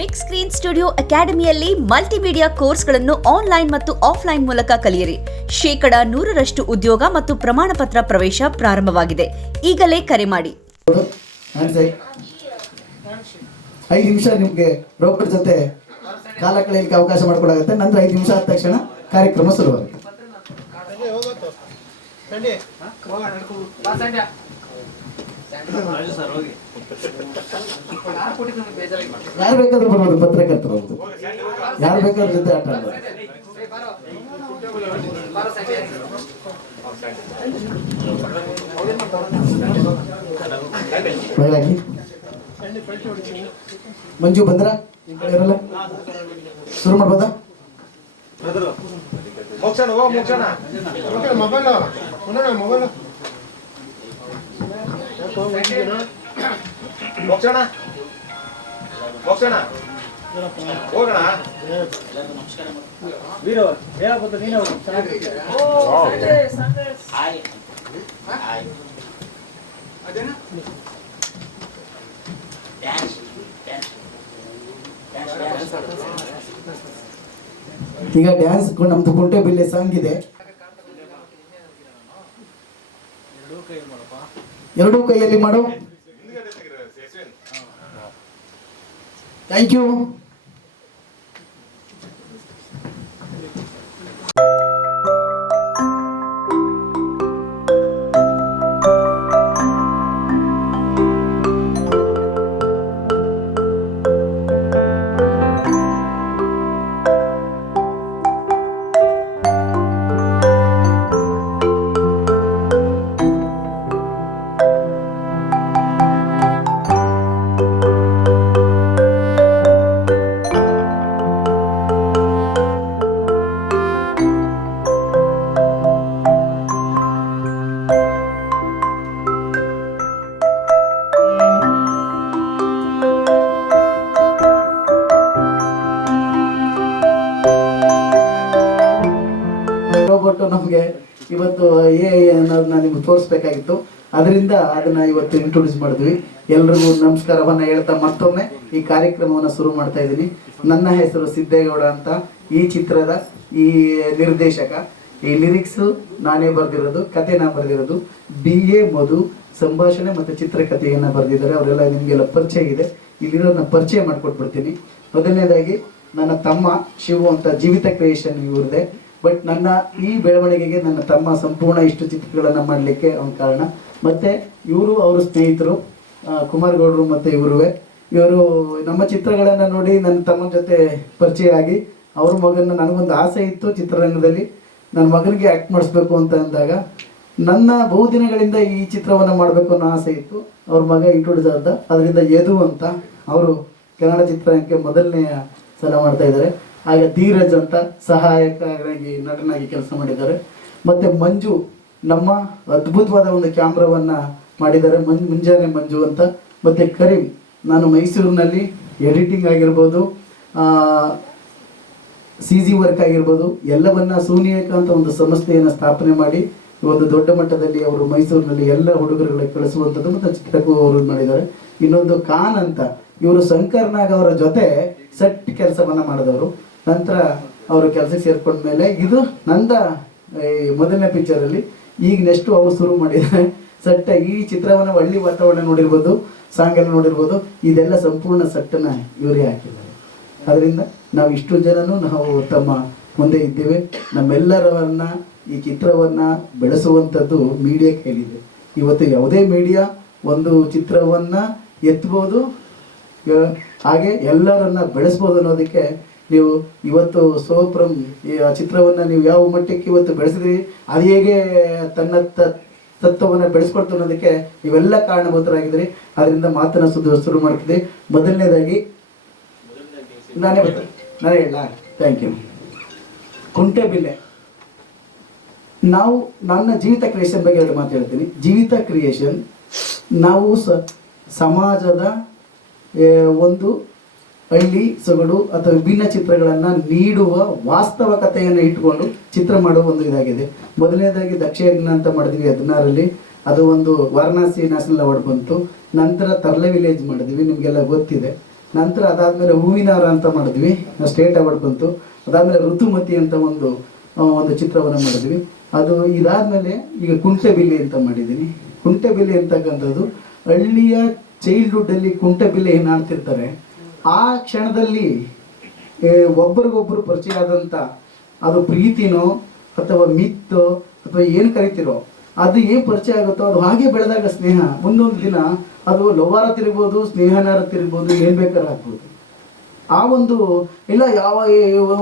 Big screen studio ಅಕಾಡೆಮಿಯಲ್ಲಿ multimedia ಕೋರ್ಸ್ಗಳನ್ನು online ಮತ್ತು ಆಫ್ಲೈನ್ ಮೂಲಕ ಕಲಿಯಿರಿ. ಶೇಕಡ ನೂರರಷ್ಟು ಉದ್ಯೋಗ ಮತ್ತು ಪ್ರಮಾಣ ಪತ್ರ ಪ್ರವೇಶ ಪ್ರಾರಂಭವಾಗಿದೆ. ಈಗಲೇ ಕರೆ ಮಾಡಿ. ಐದು ನಿಮಿಷ ನಿಮಗೆ ರೋಪರ್ ಜೊತೆ ಕಾಲ ಕಳೆಯಲಿಕ್ಕೆ ಅವಕಾಶ ಮಾಡಿಕೊಡಾಗುತ್ತೆ. ನಂತರ ಐದು ನಿಮಿಷ ಆದ ತಕ್ಷಣ ಕಾರ್ಯಕ್ರಮ ಶುರುವಾಗುತ್ತೆ. ಯಾರು ಬೇಕಾದ್ರೂ ಬರ್ಬೋದು ಪತ್ರಕರ್ತರು ಹೌದು ಯಾರು ಬೇಕಾದ್ರೂ ಜೊತೆ ಆಟ ಆಡ್ಬೋದು. ಬಯಲಾಗಿ ಮಂಜು ಬಂದ್ರ? ಇರಲ್ಲ? ಶುರು ಮಾಡ್ಬೋದಾ? ಮೊಬೈಲ್. ಮೊಬೈಲ್. ಮೋಕ್ಷಣ ಮೋಕ್ಷಣ ಹೋಗೋಣ. ವೀರು ಹೇಳಬಹುದು ನೀನು ಈಗ ಡ್ಯಾನ್ಸ್ ನಮ್ದು ಕುಂಟೆ ಬಿಲ್ಲೆ ಸಾಂಗ್ ಇದೆ. ಎರಡೂ ಕೈಯಲ್ಲಿ ಮಾಡು. ಥ್ಯಾಂಕ್ ಯು ಅದರಿಂದ ಅದನ್ನ ಇವತ್ತು ಇಂಟ್ರೊಡ್ಯೂಸ್ ಮಾಡಿದ್ವಿ. ಎಲ್ರಿಗೂ ನಮಸ್ಕಾರವನ್ನ ಹೇಳ್ತಾ ಮತ್ತೊಮ್ಮೆ ಈ ಕಾರ್ಯಕ್ರಮವನ್ನು ಶುರು ಮಾಡ್ತಾ ಇದ್ದೀನಿ. ನನ್ನ ಹೆಸರು ಸಿದ್ದೇಗೌಡ ಅಂತ. ಈ ಚಿತ್ರದ ಈ ನಿರ್ದೇಶಕ, ಈ ಲಿರಿಕ್ಸ್ ನಾನೇ ಬರೆದಿರೋದು, ಕತೆ ನಾನು ಬರೆದಿರೋದು. ಬಿ ಎ ಮಧು, ಸಂಭಾಷಣೆ ಮತ್ತು ಚಿತ್ರಕಥೆಯನ್ನ ಬರೆದಿದ್ದಾರೆ. ಅವರೆಲ್ಲ ನಿಮಗೆಲ್ಲ ಪರಿಚಯ ಇದೆ. ಇಲ್ಲಿರೋದನ್ನ ಪರಿಚಯ ಮಾಡಿಕೊಟ್ಬಿಡ್ತೀನಿ. ಮೊದಲನೇದಾಗಿ, ನನ್ನ ತಮ್ಮ ಶಿವು ಅಂತ ಜೀವಿತ ಕ್ರಿಯೇಷನ್ ಇವ್ರದೆ ಬಟ್ ನನ್ನ ಈ ಬೆಳವಣಿಗೆಗೆ ನನ್ನ ತಮ್ಮ ಸಂಪೂರ್ಣ ಇಷ್ಟು ಚಿತ್ರಗಳನ್ನು ಮಾಡಲಿಕ್ಕೆ ಅವನ ಕಾರಣ. ಮತ್ತೆ ಇವರು ಅವರ ಸ್ನೇಹಿತರು ಕುಮಾರ್ ಗೌಡ್ರು ಮತ್ತೆ ಇವರುವೆ. ಇವರು ನಮ್ಮ ಚಿತ್ರಗಳನ್ನು ನೋಡಿ ನನ್ನ ತಮ್ಮನ ಜೊತೆ ಪರಿಚಯ ಆಗಿ ಅವ್ರ ಮಗನ ನನಗೊಂದು ಆಸೆ ಇತ್ತು ಚಿತ್ರರಂಗದಲ್ಲಿ. ನನ್ನ ಮಗನಿಗೆ ಆ್ಯಕ್ಟ್ ಮಾಡಿಸ್ಬೇಕು ಅಂತ ಅಂದಾಗ ನನ್ನ ಬಹುದಿನಗಳಿಂದ ಈ ಚಿತ್ರವನ್ನು ಮಾಡಬೇಕು ಅನ್ನೋ ಆಸೆ ಇತ್ತು. ಅವ್ರ ಮಗ ಇಂಟ್ರೊಡ್ಯೂಸ್ ಆದ ಅದರಿಂದ ಯದು ಅಂತ ಅವರು ಕನ್ನಡ ಚಿತ್ರರಂಗಕ್ಕೆ ಮೊದಲನೆಯ ಸಲ ಮಾಡ್ತಾ ಇದ್ದಾರೆ. ಹಾಗೆ ಧೀರಜ್ ಅಂತ ಸಹಾಯಕರಾಗಿ ನಟನಾಗಿ ಕೆಲಸ ಮಾಡಿದ್ದಾರೆ. ಮತ್ತೆ ಮಂಜು ನಮ್ಮ ಅದ್ಭುತವಾದ ಒಂದು ಕ್ಯಾಮ್ರಾವನ್ನ ಮಾಡಿದ್ದಾರೆ ಮಂಜ್ ಮುಂಜಾನೆ ಮಂಜು ಅಂತ. ಮತ್ತೆ ಕರೀಂ, ನಾನು ಮೈಸೂರಿನಲ್ಲಿ ಎಡಿಟಿಂಗ್ ಆಗಿರ್ಬೋದು ಸಿ ಜಿ ವರ್ಕ್ ಆಗಿರ್ಬೋದು, ಎಲ್ಲವನ್ನ ಸೂನಿಯಕ ಅಂತ ಒಂದು ಸಂಸ್ಥೆಯನ್ನು ಸ್ಥಾಪನೆ ಮಾಡಿ ಒಂದು ದೊಡ್ಡ ಮಟ್ಟದಲ್ಲಿ ಅವರು ಮೈಸೂರಿನಲ್ಲಿ ಎಲ್ಲ ಹುಡುಗರುಗಳಿಗೆ ಕಳಿಸುವಂಥದ್ದು ಮತ್ತು ಚಿತ್ರಕ್ಕೂ ಅವರು ಮಾಡಿದ್ದಾರೆ. ಇನ್ನೊಂದು ಖಾನ್ ಅಂತ, ಇವರು ಶಂಕರ್ ನಾಗ್ ಅವರ ಜೊತೆ ಸೆಟ್ ಕೆಲಸವನ್ನ ಮಾಡಿದವರು. ನಂತರ ಅವರು ಕೆಲಸಕ್ಕೆ ಸೇರ್ಕೊಂಡ ಮೇಲೆ ಇದು ನಂದ, ಈ ಮೊದಲನೇ ಪಿಕ್ಚರಲ್ಲಿ ಈಗ ನೆಕ್ಸ್ಟ್ ಅವರು ಶುರು ಮಾಡಿದ್ದಾರೆ. ಸಟ್ಟ ಈ ಚಿತ್ರವನ್ನು ಹಳ್ಳಿ ವಾತಾವರಣ ನೋಡಿರ್ಬೋದು ಸಾಂಗ್ ಎಲ್ಲ ನೋಡಿರ್ಬೋದು, ಇದೆಲ್ಲ ಸಂಪೂರ್ಣ ಸಟ್ಟನ ಇವರೇ ಹಾಕಿದ್ದಾರೆ. ಅದರಿಂದ ನಾವು ಇಷ್ಟು ಜನನು ನಾವು ತಮ್ಮ ಮುಂದೆ ಇದ್ದೇವೆ. ನಮ್ಮೆಲ್ಲರವನ್ನ ಈ ಚಿತ್ರವನ್ನ ಬೆಳೆಸುವಂಥದ್ದು ಮೀಡಿಯಾ ಕೇಳಿದೆ ಇವತ್ತು ಯಾವುದೇ ಮೀಡಿಯಾ ಒಂದು ಚಿತ್ರವನ್ನ ಎತ್ಬೋದು ಹಾಗೆ ಎಲ್ಲರನ್ನ ಬೆಳೆಸ್ಬೋದು ಅನ್ನೋದಕ್ಕೆ ನೀವು ಇವತ್ತು ಸೋಪ್ರಮ್ ಈ ಚಿತ್ರವನ್ನ ನೀವು ಯಾವ ಮಟ್ಟಕ್ಕೆ ಇವತ್ತು ಬೆಳೆಸಿದ್ರಿ, ಅದು ಹೇಗೆ ತನ್ನ ತತ್ವವನ್ನು ಬೆಳೆಸ್ಕೊಡ್ತು ಅನ್ನೋದಕ್ಕೆ ಇವೆಲ್ಲ ಕಾರಣಭೂತರಾಗಿದ್ರಿ ಅದರಿಂದ ಮಾತನ್ನ ಸುದ್ದಿ ಶುರು ಮಾಡ್ತಿದ್ದೆ. ಮೊದಲನೇದಾಗಿ, ನಾನೇ ಬರ್ತೀನಿ. ನಾನೇ ಹೇಳ ಥ್ಯಾಂಕ್ ಯು ಕುಂಟೆಬಿಲ್ಲೆ ನಾವು ನನ್ನ ಜೀವಿತ ಕ್ರಿಯೇಷನ್ ಬಗ್ಗೆ ಎರಡು ಮಾತು ಹೇಳ್ತೀನಿ. ಜೀವಿತ ಕ್ರಿಯೇಷನ್ ನಾವು ಸಮಾಜದ ಒಂದು ಹಳ್ಳಿ, ಸೊಗಡು ಅಥವಾ ವಿಭಿನ್ನ ಚಿತ್ರಗಳನ್ನು ನೀಡುವ ವಾಸ್ತವ ಕಥೆಯನ್ನು ಇಟ್ಕೊಂಡು ಚಿತ್ರ ಮಾಡುವ ಒಂದು ಇದಾಗಿದೆ. ಮೊದಲನೇದಾಗಿ ದಕ್ಷಯಜ್ಞ ಅಂತ ಮಾಡಿದ್ವಿ ಹದಿನಾರಲ್ಲಿ. ಅದು ಒಂದು ವಾರಣಾಸಿ ನ್ಯಾಷನಲ್ ಅವಾರ್ಡ್ ಬಂತು. ನಂತರ ತರ್ಲೆ ವಿಲೇಜ್ ಮಾಡಿದ್ವಿ, ನಿಮಗೆಲ್ಲ ಗೊತ್ತಿದೆ. ನಂತರ ಅದಾದಮೇಲೆ ಹೂವಿನಾರ ಅಂತ ಮಾಡಿದ್ವಿ ಸ್ಟೇಟ್ ಅವಾರ್ಡ್ ಬಂತು. ಅದಾದಮೇಲೆ ಋತುಮತಿ ಅಂತ ಒಂದು ಒಂದು ಚಿತ್ರವನ್ನು ಮಾಡಿದ್ವಿ. ಅದು ಇದಾದಮೇಲೆ ಈಗ ಕುಂಟೆಬಿಲ್ಲಿ ಅಂತ ಮಾಡಿದ್ದೀನಿ. ಕುಂಟೆಬಿಲ್ಲಿ ಅಂತಕ್ಕಂಥದ್ದು ಹಳ್ಳಿಯ ಚೈಲ್ಡ್ಹುಡ್ಡಲ್ಲಿ ಕುಂಟೆಬಿಲ್ಲೆ ಏನು ಆಡ್ತಿರ್ತಾರೆ? ಆ ಕ್ಷಣದಲ್ಲಿ ಒಬ್ಬರಿಗೊಬ್ಬರು ಪರಿಚಯ ಆದಂಥ ಅದು ಪ್ರೀತಿನೋ ಅಥವಾ ಮಿತ್ತೋ ಅಥವಾ ಏನು ಕರಿತಿರೋ, ಅದು ಏನು ಪರಿಚಯ ಆಗುತ್ತೋ ಅದು ಹಾಗೆ ಬೆಳೆದಾಗ ಸ್ನೇಹ. ಮುಂದೊಂದು ದಿನ ಅದು ಲವ್ವಾರ ತಿರ್ಬೋದು ಸ್ನೇಹನಾರ ತಿರ್ಬೋದು ಏನು ಬೇಕಾದ್ರೆ ಆಗ್ಬೋದು. ಆ ಒಂದು, ಇಲ್ಲ, ಯಾವ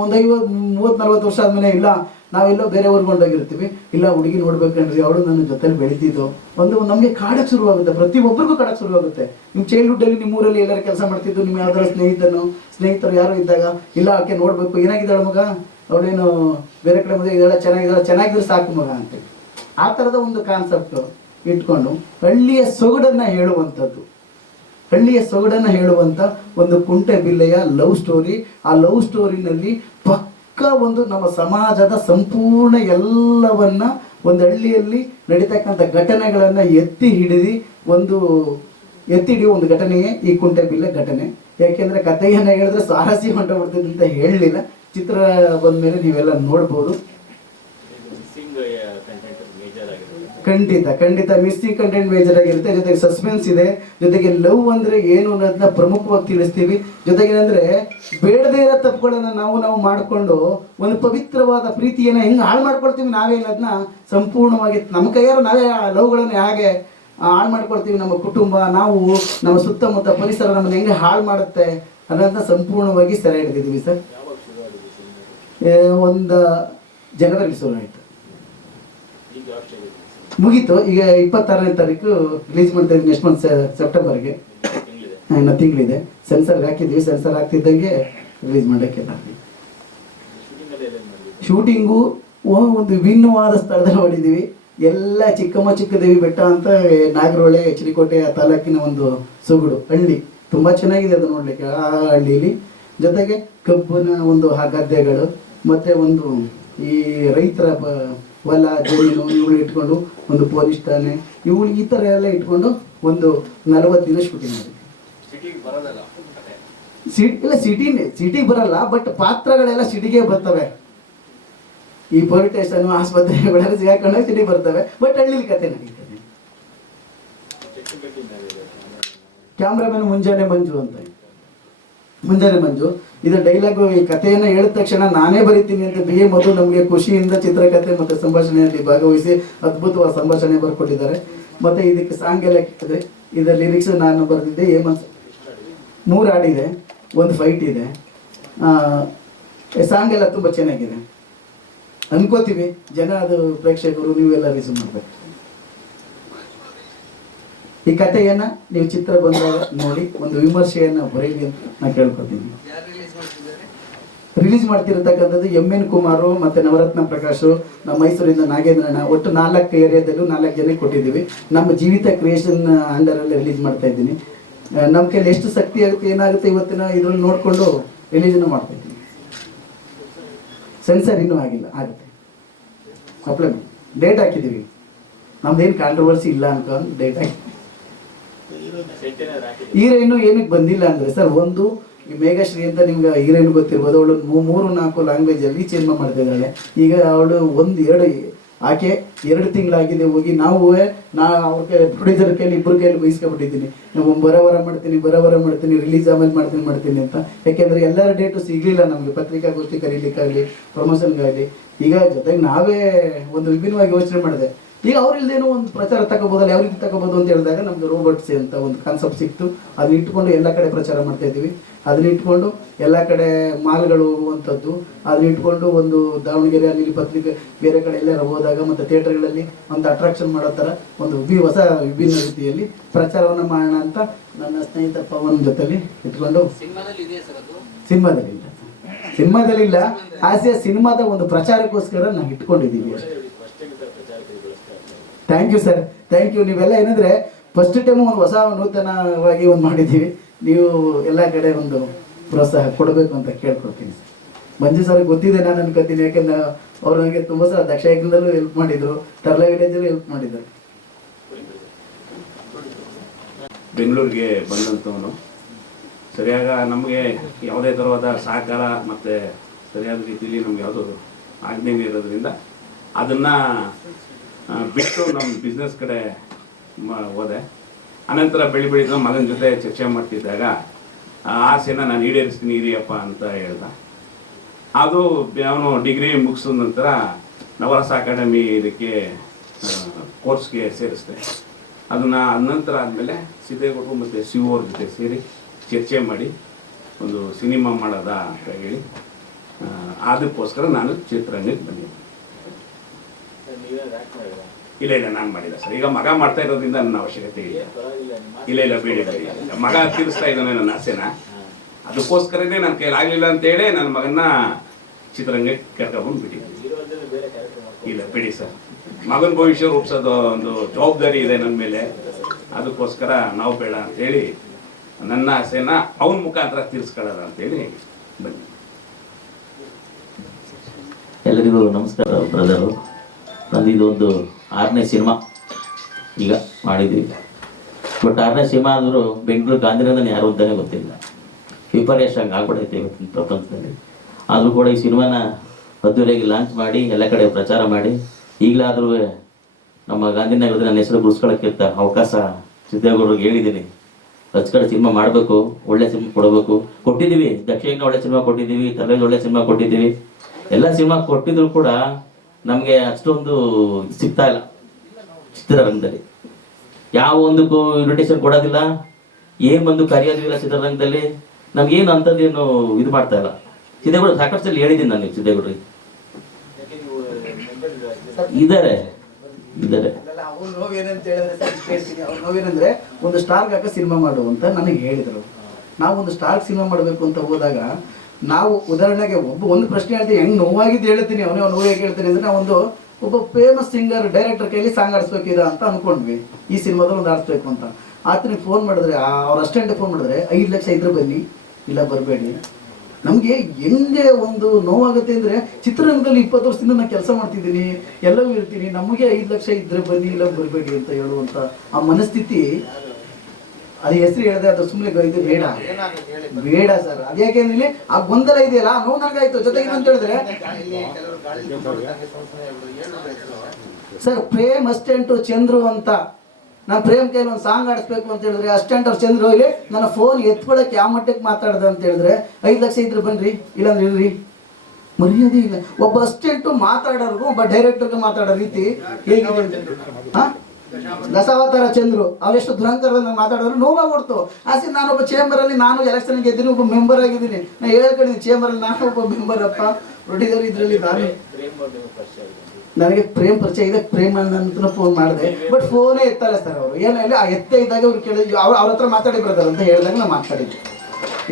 ಒಂದು ಐವತ್ತು ಮೂವತ್ತು ನಲ್ವತ್ತು ವರ್ಷ ಆದಮೇಲೆ, ಇಲ್ಲ ನಾವೆಲ್ಲೋ ಬೇರೆ ಊರಿಗೆ ಹೋಗಿರ್ತೀವಿ ಇಲ್ಲ, ಹುಡುಗಿ ನೋಡ್ಬೇಕನ್ರಿ ಅವಳು ನನ್ನ ಜೊತೆಲಿ ಬೆಳೀತಿದ್ದು ಒಂದು ನಮಗೆ ಕಾಡಕ್ಕೆ ಶುರುವಾಗುತ್ತೆ. ಪ್ರತಿಯೊಬ್ಬರಿಗೂ ಕಾಡಕ್ಕೆ ಶುರುವಾಗುತ್ತೆ. ನಿಮ್ಮ ಚೈಲ್ಡ್ಹುಡ್ಡಲ್ಲಿ ನಿಮ್ಮ ಊರಲ್ಲಿ ಎಲ್ಲರೂ ಕೆಲಸ ಮಾಡ್ತಿದ್ದು ನಿಮ್ಮ ಯಾವ್ದಾರ ಸ್ನೇಹಿತನು, ಸ್ನೇಹಿತರು ಯಾರು ಇದ್ದಾಗ, ಇಲ್ಲ, ಆಕೆ ನೋಡಬೇಕು, ಏನಾಗಿದ್ದಾಳೆ ಮಗ? ಅವಳೇನು ಬೇರೆ ಕಡೆ ಮುಂದೆ ಇದೆಲ್ಲ ಚೆನ್ನಾಗಿದ್ದಾಳೆ, ಚೆನ್ನಾಗಿದ್ರೆ ಸಾಕು ಮಗ ಅಂತೇಳಿ. ಆ ಥರದ ಒಂದು ಕಾನ್ಸೆಪ್ಟ್ ಇಟ್ಕೊಂಡು ಹಳ್ಳಿಯ ಸೊಗಡನ್ನು ಹೇಳುವಂಥದ್ದು. ಹಳ್ಳಿಯ ಸೊಗಡನ್ನು ಹೇಳುವಂಥ ಒಂದು ಕುಂಟೆ ಬಿಲ್ಲೆಯ ಲವ್ ಸ್ಟೋರಿ ಆ ಲವ್ ಸ್ಟೋರಿನಲ್ಲಿ ಪಕ್ಕ ಒಂದು ನಮ್ಮ ಸಮಾಜದ ಸಂಪೂರ್ಣ ಎಲ್ಲವನ್ನ ಒಂದು ಹಳ್ಳಿಯಲ್ಲಿ ನಡೀತಕ್ಕಂಥ ಘಟನೆಗಳನ್ನು ಎತ್ತಿ ಹಿಡಿದು ಒಂದು ಎತ್ತಿ ಹಿಡಿಯುವ ಒಂದು ಘಟನೆಯೇ ಈ ಕುಂಟೆ ಬಿಲ್ಲೆ ಘಟನೆ. ಯಾಕೆಂದ್ರೆ ಕಥೆಯನ್ನು ಹೇಳಿದ್ರೆ ಸ್ವಾರಸ್ಯ ಹೊಂಟೋಗ್ಬಿಡ್ತದೆ ಅಂತ ಹೇಳಲಿಲ್ಲ. ಚಿತ್ರ ಬಂದ್ಮೇಲೆ ನೀವೆಲ್ಲ ನೋಡ್ಬೋದು ಮಿಸ್ಸಿಂಗ್ ಕಂಟೆಂಟ್ ಮೇಜರ್ ಆಗಿರುತ್ತೆ ಖಂಡಿತ ಖಂಡಿತ ಮಿಸ್ಸಿಂಗ್ ಕಂಟೆಂಟ್ ಮೇಜರ್ ಆಗಿರುತ್ತೆ ಜೊತೆಗೆ ಸಸ್ಪೆನ್ಸ್ ಇದೆ, ಜೊತೆಗೆ ಲವ್ ಅಂದ್ರೆ ಏನು ಅನ್ನೋದನ್ನ ಪ್ರಮುಖವಾಗಿ ತಿಳಿಸ್ತೀವಿ. ಜೊತೆಗೆ ಏನಂದ್ರೆ, ಬೇಡದೇ ಇರೋ ತಪ್ಪುಗಳನ್ನ ನಾವು ನಾವು ಮಾಡಿಕೊಂಡು ಒಂದು ಪವಿತ್ರವಾದ ಪ್ರೀತಿಯನ್ನ ಹೆಂಗೆ ಹಾಳು ಮಾಡ್ಕೊಳ್ತೀವಿ ನಾವೇ ಅನ್ನೋದನ್ನ ಸಂಪೂರ್ಣವಾಗಿ ನಮ್ಮ ಕೈಯಾರು ನಾವೇ ಲವ್ಗಳನ್ನ ಹೇಗೆ ಹಾಳು ಮಾಡ್ಕೊಳ್ತೀವಿ, ನಮ್ಮ ಕುಟುಂಬ, ನಾವು, ನಮ್ಮ ಸುತ್ತಮುತ್ತ ಪರಿಸರ ನಮ್ಮನ್ನ ಹೆಂಗೆ ಹಾಳು ಮಾಡುತ್ತೆ ಅನ್ನೋದನ್ನ ಸಂಪೂರ್ಣವಾಗಿ ಸೆರೆ ಹಿಡಿದಿದ್ವಿ ಸರ್. ಒಂದು ಜನವರಿ ಸೋಲಾಯಿತು. ಆಯಿತು ಮುಗೀತು. ಈಗ ಇಪ್ಪತ್ತಾರನೇ ತಾರೀಕು ರಿಲೀಸ್ ಮಾಡ್ತಾ ಇದ್ದೀವಿ ನೆಕ್ಸ್ಟ್ ಮಂತ್ ಸೆಪ್ಟೆಂಬರ್ಗೆ. ಇನ್ನೊಂದು ಇನ್ನು ತಿಂಗಳಿದೆ. ಸೆನ್ಸರ್ಗೆ ಹಾಕಿದ್ವಿ. ಸೆನ್ಸರ್ ಹಾಕ್ತಿದ್ದಂಗೆ ರಿಲೀಸ್ ಮಾಡೋಕ್ಕೆ ಶೂಟಿಂಗ್ ಒಂದು ವಿಭಿನ್ನವಾದ ಸ್ಥಳದಲ್ಲಿ ಹೊಡಿದ್ದೀವಿ ಎಲ್ಲ ಚಿಕ್ಕಮ್ಮ ಚಿಕ್ಕದೇವಿ ಬೆಟ್ಟ ಅಂತ ನಾಗರಹೊಳೆ ಚಿರಿಕೋಟೆ ಆ ತಾಲೂಕಿನ ಒಂದು ಸೊಗಡು ಹಳ್ಳಿ. ತುಂಬ ಚೆನ್ನಾಗಿದೆ ಅದು ನೋಡಲಿಕ್ಕೆ. ಆ ಹಳ್ಳಿಯಲ್ಲಿ ಜೊತೆಗೆ ಕಬ್ಬಿನ ಒಂದು ಆ ಗದ್ದೆಗಳು ಮತ್ತು ಒಂದು ಈ ರೈತರ ಬ ಹೊಲ ಜಮೀನು ಇವುಗಳು ಇಟ್ಕೊಂಡು ಒಂದು ಪೊಲೀಸ್ ಠಾಣೆ. ಇವುಗಳು ಈ ಥರ ಎಲ್ಲ ಇಟ್ಕೊಂಡು ಒಂದು ನಲವತ್ತು ದಿನ ಶೂಟಿಂಗ್ ಮಾಡಿ ಸಿಟಿಗೆ ಬರೋದಲ್ಲ ಕತೆ? ಸಿಟಿ ಇಲ್ಲ ಸಿಟಿನೇ ಸಿಟಿಗೆ ಬರಲ್ಲ ಬಟ್ ಪಾತ್ರಗಳೆಲ್ಲ ಸಿಟಿಗೆ ಬರ್ತವೆ. ಈ ಪೊಲೀಸ್ ಸ್ಟೇಷನ್ ಆಸ್ಪತ್ರೆಗಳೆಲ್ಲ ಸಿಗಾಕೊಂಡಾಗ ಸಿಟಿಗೆ ಬರ್ತವೆ ಬಟ್ ಹಳ್ಳಿಲಿ ಕತೆ ನಡೀತದೆ. ಕ್ಯಾಮ್ರಾಮನ್ ಮುಂಜಾನೆ ಮಂಜು ಅಂತ. ಮುಂಜಾನೆ ಮಂಜು. ಇದು ಡೈಲಾಗು ಈ ಕಥೆಯನ್ನ ಹೇಳಿದ ತಕ್ಷಣ ನಾನೇ ಬರೀತೀನಿ ಅಂತ ಬಿ ಎ ಮಧು ನಮಗೆ ಖುಷಿಯಿಂದ ಚಿತ್ರಕಥೆ ಮತ್ತು ಸಂಭಾಷಣೆಯಲ್ಲಿ ಭಾಗವಹಿಸಿ ಅದ್ಭುತವಾದ ಸಂಭಾಷಣೆ ಬರ್ಕೊಟ್ಟಿದ್ದಾರೆ. ಮತ್ತೆ ಇದಕ್ಕೆ ಸಾಂಗ್ ಎಲ್ಲ ಕೇಳಿದ್ರೆ ಇದರ ಲಿರಿಕ್ಸ್ ನಾನು ಬರೆದಿದ್ದೆ. ಹೇಮಂತ್ ಮೂರು ಹಾಡಿದೆ ಒಂದು ಫೈಟ್ ಇದೆ. ಸಾಂಗ್ ಎಲ್ಲ ತುಂಬ ಚೆನ್ನಾಗಿದೆ. ಅನ್ಕೋತೀವಿ. ಜನ ಅದು ಪ್ರೇಕ್ಷಕರು, ನೀವೆಲ್ಲ ರಿಸೀವ್ ಮಾಡ್ಬೇಕು. ಈ ಕಥೆಯನ್ನ ನೀವು ಚಿತ್ರ ಬಂದಾಗ ನೋಡಿ ಒಂದು ವಿಮರ್ಶೆಯನ್ನ ಬರೀಲಿ ಅಂತ ನಾನು ಕೇಳ್ಕೊತೀನಿ. ರಿಲೀಸ್ ಮಾಡ್ತಿರತಕ್ಕಂಥದ್ದು ಎಂ ಎನ್ ಕುಮಾರು ಮತ್ತೆ ನವರತ್ನ ಪ್ರಕಾಶು ನಮ್ಮ ಮೈಸೂರಿಂದ ನಾಗೇಂದ್ರಣ್ಣ ಒಟ್ಟು ನಾಲ್ಕು ಏರಿಯಾದಲ್ಲೂ ನಾಲ್ಕು ಜನಕ್ಕೆ ಕೊಟ್ಟಿದ್ದೀವಿ. ನಮ್ಮ ಜೀವಿತ ಕ್ರಿಯೇಷನ್ ಅಂಡರಲ್ಲಿ ರಿಲೀಸ್ ಮಾಡ್ತಾ ಇದ್ದೀನಿ. ನಮ್ಮ ಕೈಲಿ ಎಷ್ಟು ಶಕ್ತಿ ಆಗುತ್ತೆ ಏನಾಗುತ್ತೆ ಇವತ್ತಿನ ಇದ್ರಲ್ಲಿ ನೋಡಿಕೊಂಡು ರಿಲೀಸನ್ನು ಮಾಡ್ತಾ ಇದ್ದೀನಿ. ಸೆನ್ಸರ್ ಇನ್ನೂ ಆಗಿಲ್ಲ ಆಗುತ್ತೆ. ಸಪ್ಲೈ ಡೇಟ್ ಹಾಕಿದ್ದೀವಿ. ನಮ್ದೇನು ಕಾಂಟ್ರವರ್ಸಿ ಇಲ್ಲ ಅನ್ಕೊಂಡು ಡೇಟ್ ಹಾಕಿ ಹೀರೋಯಿನ್ ಏನಕ್ಕೆ ಬಂದಿಲ್ಲ ಅಂದ್ರೆ ಸರ್, ಒಂದು ಈ ಮೇಘಶ್ರೀ ಅಂತ ನಿಮ್ಗೆ ಹೀರೋಯಿನ್ ಗೊತ್ತಿರ್ಬೋದು, ಅವಳು ಮೂರು ನಾಲ್ಕು ಲ್ಯಾಂಗ್ವೇಜ್ ಅಲ್ಲಿ ಚೇಂಜ್ ಮಾಡ್ತಾ ಇದ್ದಾಳೆ. ಈಗ ಅವಳು ಒಂದು ಎರಡು ಆಕೆ ಎರಡು ತಿಂಗಳಾಗಿದೆ, ಹೋಗಿ ನಾವು, ನಾ ಅವ್ರ ಕೈ, ಪ್ರೊಡ್ಯೂಸರ್ ಕೈಲಿ ಇಬ್ಬರ ಕೈಲಿ ಬಯಸ್ಕೊಬಿಟ್ಟಿದ್ದೀನಿ ನಾವು ಬರೋವರ ಮಾಡ್ತೀನಿ ಬರೋವರ ಮಾಡ್ತೀನಿ ರಿಲೀಸ್ ಆಮೇಲೆ ಮಾಡ್ತೀನಿ ಮಾಡ್ತೀನಿ ಅಂತ. ಯಾಕೆಂದ್ರೆ ಎಲ್ಲರ ಡೇಟು ಸಿಗಲಿಲ್ಲ ನಮಗೆ, ಪತ್ರಿಕಾಗೋಷ್ಠಿ ಕರೀಲಿಕ್ಕಾಗಲಿ ಪ್ರಮೋಷನ್ಗಾಗಲಿ ಈಗ ಜೊತೆಗೆ ನಾವೇ ಒಂದು ವಿಭಿನ್ನವಾಗಿ ಯೋಚನೆ ಮಾಡಿದೆ. ಈಗ ಅವ್ರಿಲ್ದೇನೋ ಒಂದು ಪ್ರಚಾರ ತಗೋಬೋದಲ್ಲ ಯಾವ ರೀತಿ ತಗೋಬೋದು ಅಂತ ಹೇಳಿದಾಗ ನಮ್ದು ರೋಬೋಟ್ಸ್ ಅಂತ ಒಂದು ಕಾನ್ಸೆಪ್ಟ್ ಸಿಕ್ತು. ಅದನ್ನ ಇಟ್ಕೊಂಡು ಎಲ್ಲ ಕಡೆ ಪ್ರಚಾರ ಮಾಡ್ತಾ ಇದ್ದೀವಿ. ಅದನ್ನ ಇಟ್ಕೊಂಡು ಎಲ್ಲ ಕಡೆ ಮಾಲ್ಗಳು ಹೋಗುವಂಥದ್ದು. ಅದನ್ನ ಇಟ್ಕೊಂಡು ಒಂದು ದಾವಣಗೆರೆ ಅಲ್ಲಿ ಪತ್ರಿಕೆ ಬೇರೆ ಕಡೆ ಎಲ್ಲಾರು ಹೋದಾಗ ಮತ್ತು ಥಿಯೇಟರ್ಗಳಲ್ಲಿ ಒಂದು ಅಟ್ರಾಕ್ಷನ್ ಮಾಡೋ ಥರ ಒಂದು ವಿ ಹೊಸ ವಿಭಿನ್ನ ರೀತಿಯಲ್ಲಿ ಪ್ರಚಾರವನ್ನು ಮಾಡೋಣ ಅಂತ ನನ್ನ ಸ್ನೇಹಿತ ಪವನ್ ಜೊತೆಲಿ ಇಟ್ಕೊಂಡು. ಸಿನಿಮಾದಲ್ಲಿ ಇಲ್ಲ. ಸಿನಿಮಾದಲ್ಲಿ ಇಲ್ಲ. ಆಸೆ ಸಿನಿಮಾದ ಒಂದು ಪ್ರಚಾರಕ್ಕೋಸ್ಕರ ನಾವು ಇಟ್ಕೊಂಡಿದ್ದೀವಿ ಅಷ್ಟೇ ಫಸ್ಟ್ ಟೈಮ್ ಪ್ರಚಾರಕ್ಕೆ ಬಳಸ್ತಾ ಇರ್ತಾರೆ thank you sir thank you ನೀವೆಲ್ಲ ಏನಂದ್ರೆ ಫಸ್ಟ್ ಟೈಮ್ ಒಂದು ಹೊಸ ನೂತನವಾಗಿ ಒಂದು ಮಾಡಿದ್ದೀವಿ. ನೀವು ಎಲ್ಲ ಕಡೆ ಒಂದು ಪ್ರೋತ್ಸಾಹ ಕೊಡಬೇಕು ಅಂತ ಕೇಳ್ಕೊಳ್ತೀನಿ ಮಂಜು ಸರ್ ಗೊತ್ತಿದೆ ನಾನು ಅನ್ಕೋತೀನಿ, ಯಾಕಂದ್ರೆ ಅವ್ರು ನನಗೆ ತುಂಬ ಸಲ ದಕ್ಷ ಯಜ್ಞದಲ್ಲೂ ಹೆಲ್ಪ್ ಮಾಡಿದ್ರು, ತರಲೆ ವಿಲೇಜಲ್ಲೂ ಹೆಲ್ಪ್ ಮಾಡಿದ್ರು. ಬೆಂಗಳೂರಿಗೆ ಬಂದಂಥವನು ಸರಿಯಾಗ ನಮಗೆ ಯಾವುದೇ ಥರವಾದ ಸಹಕಾರ ಮತ್ತು ಸರಿಯಾದ ರೀತಿಯಲ್ಲಿ ನಮ್ಗೆ ಯಾವುದೋ ಆಜ್ಞೆ ಇರೋದ್ರಿಂದ ಅದನ್ನು ಬಿಟ್ಟು ನಮ್ಮ ಬಿಸ್ನೆಸ್ ಕಡೆ ಹೋದೆ. ಅನಂತರ ಬೆಳಿ ಬೆಳಿದ ಮಗನ ಜೊತೆ ಚರ್ಚೆ ಮಾಡ್ತಿದ್ದಾಗ, ಆ ಆಸೆನ ನಾನು ಈಡೇರಿಸ್ತೀನಿ, ಇರಿಯಪ್ಪ ಅಂತ ಹೇಳ್ದ. ಅದು ಅವನು ಡಿಗ್ರಿ ಮುಗಿಸಿದ ನಂತರ ನವರಸ ಅಕಾಡೆಮಿ ಇದಕ್ಕೆ ಕೋರ್ಸ್ಗೆ ಸೇರಿಸ್ದೆ. ಅದನ್ನು ಅದ ನಂತರ ಆದಮೇಲೆ ಸಿದ್ದೇಗೌಡರು ಮತ್ತು ಶಿವ ಅವ್ರ ಜೊತೆ ಸೇರಿ ಚರ್ಚೆ ಮಾಡಿ, ಒಂದು ಸಿನಿಮಾ ಮಾಡೋದ ಅಂತ ಹೇಳಿ ಅದಕ್ಕೋಸ್ಕರ ನಾನು ಚಿತ್ರರಂಗಕ್ಕೆ ಬಂದಿದ್ದೆ ಇಲ್ಲ ಇಲ್ಲ ನಾನು ಮಾಡಿಲ್ಲ ಸರ್. ಈಗ ಮಗ ಮಾಡ್ತಾ ಇರೋದ್ರಿಂದ ನನ್ನ ಅವಶ್ಯಕತೆ ಇಲ್ಲ. ಇಲ್ಲ ಇಲ್ಲ ಬೇಡ ಮಗ ತೀರಿಸ್ತಾ ಇದ್ದಾನೆ ನನ್ನ ಆಸೆನ. ಅದಕ್ಕೋಸ್ಕರನೇ ನನ್ನ ಕೈಲಿ ಆಗಲಿಲ್ಲ ಅಂತೇಳಿ ನನ್ನ ಮಗನ್ನ ಚಿತ್ರರಂಗಕ್ಕೆ ಕರ್ಕೊಂಡು ಬಿಟ್ಟಿದ್ದೀನಿ ಇಲ್ಲ ಬಿಡಿ ಸರ್. ಮಗನ ಭವಿಷ್ಯ ರೂಪಿಸೋದು ಒಂದು ಜವಾಬ್ದಾರಿ ಇದೆ ನನ್ನ ಮೇಲೆ. ಅದಕ್ಕೋಸ್ಕರ ನಾವು ಬೇಡ ಅಂತೇಳಿ ನನ್ನ ಆಸೆನ ಅವನ ಮುಖಾಂತರ ತೀರಿಸ್ಕೊಳ್ಳೋಣ ಅಂತೇಳಿ ಬನ್ನಿ ಎಲ್ಲರಿಗೂ ನಮಸ್ಕಾರ ಬ್ರದರು. ನಂದು ಇದೊಂದು ಆರನೇ ಸಿನಿಮಾ ಈಗ ಮಾಡಿದ್ವಿ ಬಟ್ ಆರನೇ ಸಿನಿಮಾ ಆದರೂ ಬೆಂಗಳೂರು ಗಾಂಧಿನಗರ ಯಾರು ಅಂತಾನೆ ಗೊತ್ತಿಲ್ಲ. ವಿಪರ್ಯಾಸ ಹಂಗೆ ಆಗ್ಬಿಡೈತೆ ಇವತ್ತಿನ ಪ್ರಪಂಚದಲ್ಲಿ. ಆದರೂ ಕೂಡ ಈ ಸಿನಿಮಾನ ಅದ್ದೂರಿಯಾಗಿ ಲಾಂಚ್ ಮಾಡಿ, ಎಲ್ಲ ಕಡೆ ಪ್ರಚಾರ ಮಾಡಿ, ಈಗಲಾದರೂ ನಮ್ಮ ಗಾಂಧಿನಗರದ ನನ್ನ ಹೆಸರು ಗುರ್ಸ್ಕೊಳ್ಳೋಕ್ಕಿಂತ ಅವಕಾಶ ಸಿದ್ದೇಗೌಡರಿಗೆ ಹೇಳಿದ್ದೀನಿ. ರಚಕರ ಸಿನಿಮಾ ಮಾಡಬೇಕು, ಒಳ್ಳೆ ಸಿನಿಮಾ ಕೊಡಬೇಕು. ಕೊಟ್ಟಿದ್ದೀವಿ, ದಕ್ಷಿಣ ಒಳ್ಳೆ ಸಿನಿಮಾ ಕೊಟ್ಟಿದ್ದೀವಿ ತಲೆಗೆ ಒಳ್ಳೆ ಸಿನಿಮಾ ಕೊಟ್ಟಿದ್ದೀವಿ. ಎಲ್ಲ ಸಿನಿಮಾ ಕೊಟ್ಟಿದ್ರು ಕೂಡ ನಮಗೆ ಅಷ್ಟೊಂದು ಸಿಗ್ತಾ ಇಲ್ಲ ಚಿತ್ರರಂಗದಲ್ಲಿ. ಯಾವ ಒಂದಕ್ಕೂ ಇನ್ವಿಟೇಷನ್ ಕೊಡೋದಿಲ್ಲ. ಏನ್ ಬಂದು ಕರೆಯೋದಿಲ್ಲ ಚಿತ್ರರಂಗದಲ್ಲಿ. ನಮ್ಗೇನು ಅಂಥದ್ದೇನು ಇದು ಮಾಡ್ತಾ ಇಲ್ಲ. ಸಿದ್ದೇಗೌಡ, ಸಾಕಷ್ಟು ಹೇಳಿದ್ದೀನಿ ನಾನು ಸಿದ್ದೇಗೌಡ್ರಿ ಮೆಂಟಲ್ ಇದ್ದಾರೆ. ನೋವು ಹೇಳಿದ್ರೆ ನೋವೇನಂದ್ರೆ ಒಂದು ಸ್ಟಾರ್ಗೆ ಹಾಕೋ ಸಿನಿಮಾ ಮಾಡು ಅಂತ ನನಗೆ ಹೇಳಿದರು. ನಾವು ಒಂದು ಸ್ಟಾರ್ ಸಿನಿಮಾ ಮಾಡಬೇಕು ಅಂತ ಹೋದಾಗ ನಾವು ಉದಾಹರಣೆಗೆ ಒಬ್ಬ ಒಂದು ಪ್ರಶ್ನೆ ಹೇಳ್ತೀನಿ, ಹೆಂಗ್ ನೋವಾಗಿದ್ದು ಹೇಳ್ತೀನಿ, ಅವನೇ ನೋವು ಹೇಗೆ ಹೇಳ್ತೀನಿ ಅಂದ್ರೆ ನಾವು ಒಂದು ಒಬ್ಬ ಫೇಮಸ್ ಸಿಂಗರ್ ಡೈರೆಕ್ಟರ್ ಕೈಲಿ ಸಾಂಗ್ ಆಡಿಸ್ಬೇಕಿದ ಅಂತ ಅನ್ಕೊಂಡ್ವಿ. ಈ ಸಿನಿಮಾದಲ್ಲಿ ಒಂದು ಆಡಿಸ್ಬೇಕು ಅಂತ. ಆತನಿಗೆ ಫೋನ್ ಮಾಡಿದ್ರೆ ಅವ್ರ ಅಷ್ಟೆಂಟ್ ಫೋನ್ ಮಾಡಿದ್ರೆ, ಐದು ಲಕ್ಷ ಇದ್ರೆ ಬನ್ನಿ, ಇಲ್ಲ ಬರಬೇಡಿ. ನಮಗೆ ಹೆಂಗೆ ಒಂದು ನೋವಾಗುತ್ತೆ ಅಂದರೆ, ಚಿತ್ರರಂಗದಲ್ಲಿ ಇಪ್ಪತ್ತು ವರ್ಷದಿಂದ ನಾನು ಕೆಲಸ ಮಾಡ್ತಿದ್ದೀನಿ, ಎಲ್ಲವೂ ಇರ್ತೀನಿ ನಮಗೆ ಐದು ಲಕ್ಷ ಇದ್ರೆ ಬನ್ನಿ, ಇಲ್ಲ ಬರಬೇಡಿ ಅಂತ ಹೇಳುವಂಥ ಆ ಮನಸ್ಥಿತಿ ಅದು ಹೆಸರು ಹೇಳಿದ್ರೆ ಅದು ಸುಮ್ಮನೆ ಇದು ಬೇಡ. ಬೇಡ ಸರ್. ಅದ್ಯಾಕೆ ಇಲ್ಲಿ ಆ ಗೊಂದಲ ಇದೆಯಲ್ಲ ನೋವು ನನಗಾಯ್ತು. ಜೊತೆಗೆ ಅಂತ ಹೇಳಿದ್ರೆ. ಸರ್, ಪ್ರೇಮ್ ಅಸ್ಟೆಂಟು ಚಂದ್ರು ಅಂತ. ನಾನು ಪ್ರೇಮ್ ಕೈಲಿ ಒಂದು ಸಾಂಗ್ ಆಡಿಸ್ಬೇಕು ಅಂತ ಹೇಳಿದ್ರೆ, ಅಸ್ಟೆಂಟ್ ಅವ್ರು ಚಂದ್ರು ಇಲ್ಲಿ ನನ್ನ ಫೋನ್ ಎತ್ಕೊಳಕ್ಕೆ ಯಾವ ಮಟ್ಟಕ್ಕೆ ಮಾತಾಡ್ದ ಅಂತ ಹೇಳಿದ್ರೆ, ಐದು ಲಕ್ಷ ಇದ್ರೆ ಬನ್ರಿ, ಇಲ್ಲಾಂದ್ರೆ ಇಲ್ರಿ. ಮರ್ಯಾದೆ ಇಲ್ಲ. ಒಬ್ಬ ಅಸ್ಟೆಂಟು ಮಾತಾಡೋರ್ಗು, ಒಬ್ಬ ಡೈರೆಕ್ಟರ್ಗೆ ಮಾತಾಡೋ ರೀತಿ ಹೇಗಿದೆ ದಶಾವತಾರ ಚಂದ್ರು, ಅವರೆಷ್ಟು ದುರಂಕಾರದಲ್ಲಿ ಮಾತಾಡೋರು ಕೊಡ್ತು ಆಸೆ ನಾನೊಬ್ಬ ಚೇಂಬರಲ್ಲಿ ನಾನು ಎಲೆಕ್ಷನ್ ಗೆದ್ದೀನಿ, ಒಬ್ಬ ಮೆಂಬರ್ ಆಗಿದ್ದೀನಿ. ನಾನು ಹೇಳ್ಕೊಂಡಿದ್ದೀನಿ ಚೇಂಬರಲ್ಲಿ ನಾನು ಒಬ್ಬ ಮೆಂಬರ್ ಅಪ್ಪ. ರೊಟ್ಟಿದವರು ಇದರಲ್ಲಿ ನಾನು. ನನಗೆ ಪ್ರೇಮ್ ಪರಿಚಯ ಇದೆ, ಪ್ರೇಮ್ ಅಂತ ಫೋನ್ ಮಾಡಿದೆ. ಬಟ್ ಫೋನೇ ಎತ್ತಲ್ಲ ಸರ್ ಅವರು. ಏನಿಲ್ಲ ಆ ಎತ್ತ ಇದ್ದಾಗ ಅವ್ರು ಕೇಳಿದ್ರು ಅವ್ರು, ಅವ್ರ ಹತ್ರ ಮಾತಾಡಿ ಬ್ರದರ್ ಅಂತ ಹೇಳಿದಾಗ ನಾನು ಮಾತಾಡಿದ್ದೆ.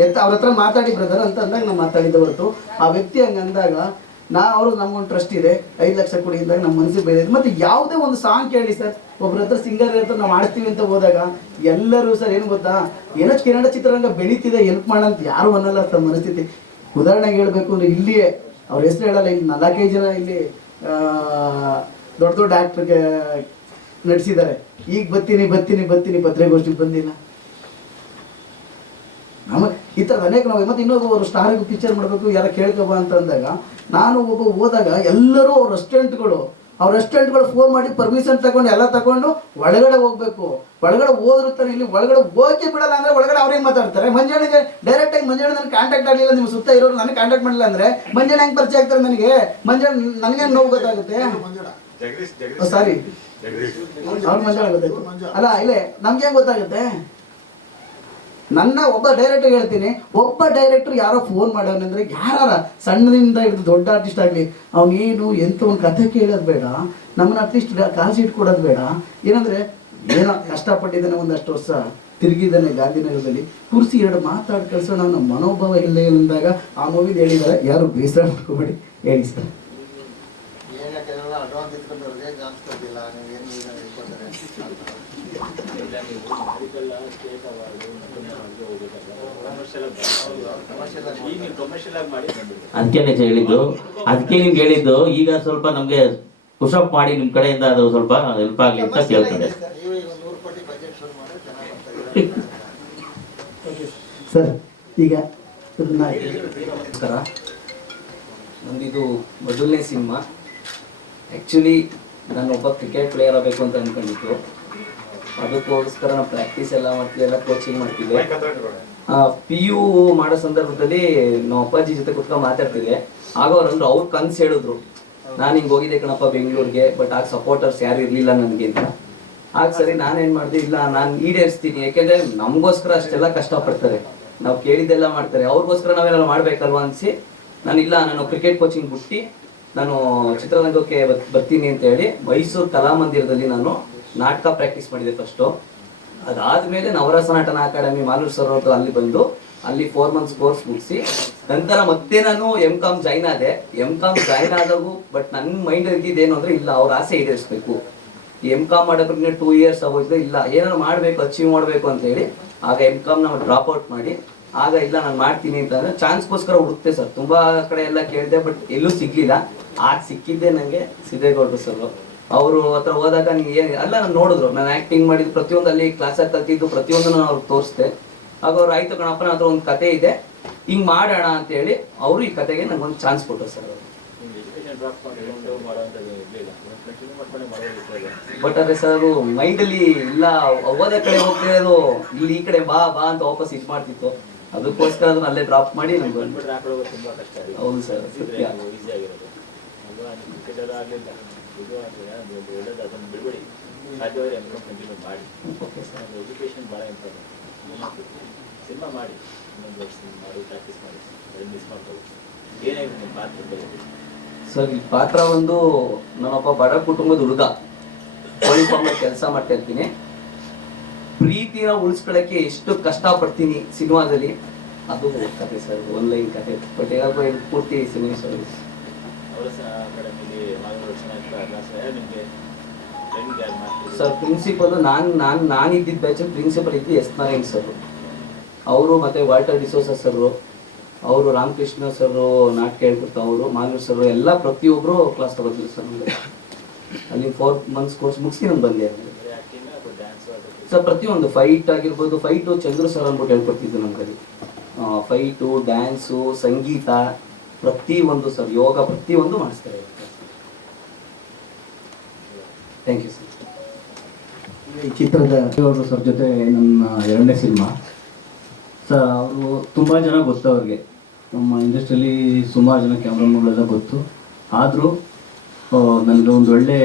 ಎತ್ತ, ಅವ್ರ ಹತ್ರ ಮಾತಾಡಿ ಬ್ರದರ್ ಅಂತ ಅಂದಾಗ ನಾನು ಮಾತಾಡಿದ್ದೆ ಹೊರತು. ಆ ವ್ಯಕ್ತಿ ಹಂಗಂದಾಗ ನಾ ಅವರು ನಮ್ಗೊಂದು ಟ್ರಸ್ಟ್ ಇದೆ, ಐದು ಲಕ್ಷ ಕೊಡಿ ಇದ್ದಾಗ ನಮ್ಮ ಮನಸ್ಸಿಗೆ ಬೇರೆ ಮತ್ತೆ ಯಾವುದೇ ಒಂದು ಸಾಂಗ್ ಕೇಳಿ ಸರ್ ಒಬ್ಬರ ಹತ್ರ ಸಿಂಗರ್ ಹತ್ರ ನಾವು ಆಡ್ತೀವಿ ಅಂತ ಹೋದಾಗ, ಎಲ್ಲರೂ ಸರ್ ಏನು ಗೊತ್ತಾ? ಏನೋ ಕನ್ನಡ ಚಿತ್ರರಂಗ ಬೆಳೀತಿದೆ ಹೆಲ್ಪ್ ಮಾಡಂತ ಯಾರು ಅನ್ನಲ್ಲ ಸರ್ ಮನಸ್ಥಿತಿ. ಉದಾಹರಣೆಗೆ ಹೇಳಬೇಕು ಅಂದ್ರೆ ಇಲ್ಲಿಯೇ, ಅವ್ರ ಹೆಸರು ಹೇಳಲ್ಲ ಇಲ್ಲಿ ನಾಲ್ಕೈದು ಜನ ಇಲ್ಲಿ ದೊಡ್ಡ ದೊಡ್ಡ ಆ್ಯಕ್ಟ್ರಿಗೆ ನಡೆಸಿದ್ದಾರೆ. ಈಗ ಬತ್ತೀನಿ ಬತ್ತೀನಿ ಬತ್ತೀನಿ ಪತ್ರಿಕೋಷ್ಠಿಗೆ ಬಂದಿಲ್ಲ. ನಮಗೆ ಈ ಥರದ ಅನೇಕ ನಾವು ಮತ್ತು ಮತ್ತೆ ಅವರು ಸ್ಟಾರಿಗೆ ಪಿಕ್ಚರ್ ಮಾಡಬೇಕು ಯಾರ ಕೇಳ್ಕೊಬ ಅಂತ ಅಂದಾಗ ನಾನು ಒಬ್ಬ ಹೋದಾಗ ಎಲ್ಲರೂ ಅವ್ರ ರೆಸ್ಟೋರೆಂಟ್ಗಳು ಅವ್ರ ರೆಸ್ಟೋರೆಂಟ್ಗಳು ಫೋನ್ ಮಾಡಿ ಪರ್ಮಿಷನ್ ತಗೊಂಡು ಎಲ್ಲ ತಗೊಂಡು ಒಳಗಡೆ ಹೋಗ್ಬೇಕು. ಒಳಗಡೆ ಹೋದಿರ್ತಾರೆ ಇಲ್ಲಿ ಒಳಗಡೆ ಹೋಗಿ ಬಿಡಲ್ಲ ಅಂದರೆ ಒಳಗಡೆ ಅವ್ರೇನು ಮಾತಾಡ್ತಾರೆ? ಮಂಜಾಣಿಗೆ ಡೈರೆಕ್ಟಾಗಿ ಆಗಿ ಮಂಜಣ್ಣ ನನಗೆ ಕಾಂಟ್ಯಾಕ್ಟ್ ಆಗಲಿಲ್ಲ ನಿಮ್ಮ ಸುತ್ತ ಇರೋರು ನನಗೆ ಕಾಂಟ್ಯಾಕ್ಟ್ ಮಾಡಿಲ್ಲ ಅಂದರೆ ಮಂಜಣ್ಣ ಹೆಂಗೆ ಪರಿಚಯ ಆಗ್ತಾರೆ ನನಗೆ? ಮಂಜಣ್ಣ ನನಗೆ ನೋವು ಗೊತ್ತಾಗುತ್ತೆ? ಸಾರಿ ಅವ್ರು ಮಂಜಾಣ ಗೊತ್ತಾಯ್ತು. ಅಲ್ಲ ಇಲ್ಲೇ ನಮ್ಗೆ ಹೆಂಗೆ ಗೊತ್ತಾಗುತ್ತೆ? ನನ್ನ ಒಬ್ಬ ಡೈರೆಕ್ಟರ್ ಹೇಳ್ತೀನಿ ಒಬ್ಬ ಡೈರೆಕ್ಟರ್ ಯಾರೋ ಫೋನ್ ಮಾಡೋನಂದ್ರೆ ಯಾರ ಸಣ್ಣದಿಂದ ಹಿಡಿದು ದೊಡ್ಡ ಆರ್ಟಿಸ್ಟ್ ಆಗಲಿ ಅವನೇನು ಎಂತ ಒಂದು ಕಥೆ ಕೇಳೋದು ಬೇಡ ನಮ್ಮನ್ನ ಅಟ್ಲೀಸ್ಟ್ ಕಾಸು ಇಟ್ಕೊಡೋದು ಬೇಡ. ಏನಂದ್ರೆ ಏನೋ ಕಷ್ಟಪಟ್ಟಿದ್ದಾನೆ ಒಂದಷ್ಟು ವರ್ಷ ತಿರುಗಿದ್ದಾನೆ ಗಾಂಧಿನಗರದಲ್ಲಿ ಕುರ್ಸಿ ಎರಡು ಮಾತಾಡಿ ಕಳ್ಸೋಣ ಅವನ ಮನೋಭಾವ ಇಲ್ಲ ಅಂದಾಗ ಆ ಮೂವಿದ ಹೇಳಿದಾರೆ ಯಾರು ಬೇಸರ ಮಾಡ್ಕೋಬೇಡಿ ಹೇಳಿ ಸರ್. ಅದಕ್ಕೆ ಹೇಳಿದ್ದು. ಅದಕ್ಕೆ ನಿಮ್ಗೆ ಹೇಳಿದ್ದು ಈಗ ಸ್ವಲ್ಪ ನಮ್ಗೆ ಪುಷಪ್ ಮಾಡಿ ನಿಮ್ ಕಡೆಯಿಂದ ಅದು ಸ್ವಲ್ಪ ಹೆಲ್ಪ್ ಆಗಲಿ ಅಂತ ಕೇಳ್ತಾರೆ ಸರ್. ಈಗ ನಮಸ್ಕಾರ. ನಂದಿದು ಮೊದಲನೇ ಸಿನಿಮಾ. ಆ್ಯಕ್ಚುಲಿ ನಾನು ಒಬ್ಬ ಕ್ರಿಕೆಟ್ ಪ್ಲೇಯರ್ ಆಗಬೇಕು ಅಂತ ಅಂದ್ಕೊಂಡಿದ್ದು ಅದಕ್ಕೋಸ್ಕರ ನಾವು ಪ್ರಾಕ್ಟೀಸ್ ಎಲ್ಲ ಮಾಡ್ತೀವಿ ಎಲ್ಲ ಕೋಚಿಂಗ್ ಮಾಡ್ತೀವಿ. ಪಿ ಯು ಮಾಡೋ ಸಂದರ್ಭದಲ್ಲಿ ನಮ್ಮ ಅಪ್ಪಾಜಿ ಜೊತೆ ಕುತ್ಕೊಂಡು ಮಾತಾಡ್ತಿದ್ದೆ ಆಗ ಅವ್ರಂದ್ರೆ ಅವ್ರು ಕನ್ಸು ಹೇಳಿದ್ರು ನಾನು ಹಿಂಗೆ ಹೋಗಿದ್ದೆ ಕಣಪ್ಪ ಬೆಂಗಳೂರಿಗೆ ಬಟ್ ಆಗ ಸಪೋರ್ಟರ್ಸ್ ಯಾರು ಇರಲಿಲ್ಲ ನನಗೆ ಅಂತ ಆಗ ಸರಿ ನಾನೇನು ಮಾಡಿದೆ ಇಲ್ಲ ನಾನು ಈಡೇರಿಸ್ತೀನಿ. ಯಾಕೆಂದರೆ ನಮಗೋಸ್ಕರ ಅಷ್ಟೆಲ್ಲ ಕಷ್ಟಪಡ್ತಾರೆ. ನಾವು ಕೇಳಿದ್ದೆಲ್ಲ ಮಾಡ್ತಾರೆ. ಅವ್ರಿಗೋಸ್ಕರ ನಾವೇನಾದ್ರು ಮಾಡ್ಬೇಕಲ್ವಾ ಅನ್ಸಿ ನಾನು ಇಲ್ಲ ನಾನು ಕ್ರಿಕೆಟ್ ಕೋಚಿಂಗ್ ಬಿಟ್ಟು ನಾನು ಚಿತ್ರರಂಗಕ್ಕೆ ಬರ್- ಬರ್ತೀನಿ ಅಂತ ಹೇಳಿ ಮೈಸೂರು ಕಲಾಮಂದಿರದಲ್ಲಿ ನಾನು ನಾಟಕ ಪ್ರಾಕ್ಟೀಸ್ ಮಾಡಿದೆ ಫಸ್ಟು ಅದಾದ್ಮೇಲೆ ನವರಸ ನಟನ ಅಕಾಡೆಮಿ ಮಾಲೂರು ಸರ್ ಅವ್ರದ್ದು ಅಲ್ಲಿ ಬಂದು, ಅಲ್ಲಿ ಫೋರ್ ಮಂತ್ಸ್ ಕೋರ್ಸ್ ಮುಗಿಸಿ, ನಂತರ ಮತ್ತೆ ನಾನು ಎಂ ಕಾಮ್ ಜಾಯ್ನ್ ಆದೆ. ಎಂ ಕಾಮ್ ಜಾಯ್ನ್ ಆದಾಗೂ ಬಟ್ ನನ್ನ ಮೈಂಡ್ ಇದ್ದಿದ್ದೇನು ಅಂದರೆ, ಇಲ್ಲ, ಅವ್ರ ಆಸೆ ಈಡೇರಿಸ್ಬೇಕು. ಎಂ ಕಾಮ್ ಮಾಡೋಕೆ ಟೂ ಇಯರ್ಸ್ ಆಗೋಯ್ತು ಇಲ್ಲ, ಏನಾದ್ರು ಮಾಡಬೇಕು ಅಚೀವ್ ಮಾಡಬೇಕು ಅಂತ ಹೇಳಿ, ಆಗ ಎಂ ಕಾಮ್ ನಾವು ಡ್ರಾಪ್ ಔಟ್ ಮಾಡಿ, ಆಗ ಇಲ್ಲ, ನಾನು ಮಾಡ್ತೀನಿ ಅಂತ ಅಂದ್ರೆ, ಚಾನ್ಸ್ಗೋಸ್ಕರ ಹುಡುಕ್ತೆ ಸರ್ ತುಂಬಾ ಕಡೆ ಎಲ್ಲ ಕೇಳಿದೆ ಬಟ್ ಎಲ್ಲೂ ಸಿಗ್ಲಿಲ್ಲ. ಆಗ ಸಿಕ್ಕಿದ್ದೆ ನನಗೆ ಸಿದ್ದೇಗೌಡರು ಸರ್ ಅವರು ಹತ್ರ ಹೋದಾಗ ಏನು ಅಲ್ಲ ನಾನು ನೋಡಿದ್ರು. ನಾನು ಆ್ಯಕ್ಟಿಂಗ್ ಮಾಡಿದ್ದು ಪ್ರತಿಯೊಂದು ಅಲ್ಲಿ ಕ್ಲಾಸಾಗಿ ಕಲ್ತಿದ್ದು ಪ್ರತಿಯೊಂದನ್ನು ನಾನು ಅವ್ರಿಗೆ ತೋರಿಸ್ದೆ. ಆಗ ಅವ್ರು ಆಯ್ತು ಕಣಪ್ಪ ನನ್ನ ಹತ್ರ ಒಂದು ಕತೆ ಇದೆ. ಹಿಂಗ್ ಮಾಡೋಣ ಅಂತ ಹೇಳಿ ಅವರು ಈ ಕತೆಗೆ ನಂಗೊಂದು ಚಾನ್ಸ್ ಕೊಟ್ಟರು ಸರ್ ಅವರು. ಬಟ್ ಅದೇ ಸರ್ ಮೈಂಡಲ್ಲಿ ಇಲ್ಲ ಓದ ಕಡೆ ಹೋಗ್ತಿರೋದು ಇಲ್ಲಿ ಈ ಕಡೆ ಬಾ ಬಾ ಅಂತ ವಾಪಸ್ ಇದು ಮಾಡ್ತಿತ್ತು. ಅದಕ್ಕೋಸ್ಕರ ಅದನ್ನ ಅಲ್ಲೇ ಡ್ರಾಪ್ ಮಾಡಿ ನಮ್ಗೆ ಹೌದು ಸರ್ ಸತ್ಯ. ಒಳ್ಳೇದು ಅದನ್ನು ಸಾಧ್ಯವಾದ್ರೆ ಕಂಟಿನ್ಯೂ ಮಾಡಿ. ಎಜುಕೇಶನ್ ಭಾಳ ಇಂಪಾರ್ಟೆಂಟ್ ಸಿನಿಮಾ ಮಾಡಿ. ಇನ್ನೊಂದು ವರ್ಷ ಮಾಡಿ ಪ್ರಾಕ್ಟೀಸ್ ಮಾಡಿ. ಅದನ್ನು ಮಿಸ್ ಮಾಡ್ಕೊಳ್ಳಿ ಏನಾಗಿದೆ ನಿಮ್ಮ ಪಾತ್ರ ಸರ್ ಈ ಪಾತ್ರ ಒಂದು ನಮ್ಮಪ್ಪ ಬಡ ಕುಟುಂಬದ ಹುಡುಗ ಕೋಳಿ ಫಾರ್ಮ್ ಕೆಲಸ ಮಾಡ್ತಾ ಇರ್ತೀನಿ. ಪ್ರೀತಿನ ಉಳಿಸ್ಕೊಳ್ಳೋಕ್ಕೆ ಎಷ್ಟು ಕಷ್ಟಪಡ್ತೀನಿ ಸಿನಿಮಾದಲ್ಲಿ ಅದು ಕತೆ ಸರ್ ಲೈನ್ ಕತೆ. ಬಟ್ ಏನಾದ್ರು ಪೂರ್ತಿ ಸಿನಿಮಾ ಸರ್ವಿಸ್ ಅವರ ಅಕಾಡೆಮಿಲಿ ಸರ್ ಪ್ರಿನ್ಸಿಪಲ್ ನಾನು ನಾನು ನಾನು ಇದ್ದಿದ್ದ ಬ್ಯಾಚ್ ಪ್ರಿನ್ಸಿಪಲ್ ಇದ್ದು ಎಸ್ ನಾರಾಯಣ್ ಸರ್ ಅವರು ಮತ್ತೆ ವಾಲ್ಟರ್ ಡಿಸೋಸ ಸರ್ ಅವರು ರಾಮಕೃಷ್ಣ ಸರ್ ನಾಟಕ ಹೇಳ್ಕೊಡ್ತಾ ಅವರು ಮಾನ್ಯ ಸರ್ ಎಲ್ಲ ಪ್ರತಿಯೊಬ್ಬರು ಕ್ಲಾಸ್ ತಗೋತಿದ್ರು ಸರ್ ಅಲ್ಲಿ ಫೋರ್ ಮಂತ್ಸ್ ಕೋರ್ಸ್ ಮುಗಿಸಿ ನಾನು ಬಂದೆ. ಸರ್ ಪ್ರತಿಯೊಂದು ಫೈಟ್ ಆಗಿರ್ಬೋದು ಫೈಟು ಚಂದ್ರು ಸರ್ ಅಂದ್ಬಿಟ್ಟು ಹೇಳ್ಕೊಡ್ತಿದ್ದು ನಮ್ಗಲ್ಲಿ ಫೈಟು ಡ್ಯಾನ್ಸು ಸಂಗೀತ, ಪ್ರತಿಯೊಂದು ಸರ್ ಯೋಗ ಪ್ರತಿಯೊಂದು ಮಾಡಿಸ್ತಾರೆ. ಥ್ಯಾಂಕ್ ಯು ಸರ್ ಈ ಚಿತ್ರದ ಅವರು ಸರ್ ಜೊತೆ ನನ್ನ ಎರಡನೇ ಸಿನಿಮಾ. ಸರ್ ಅವರು ತುಂಬ ಜನ ಗೊತ್ತು ಅವ್ರಿಗೆ. ನಮ್ಮ ಇಂಡಸ್ಟ್ರಿಯಲ್ಲಿ ಸುಮಾರು ಜನ ಕ್ಯಾಮ್ರಾಮನ್ಗಳೆಲ್ಲ ಗೊತ್ತು. ಆದರೂ ನನಗೆ ಒಂದು ಒಳ್ಳೆ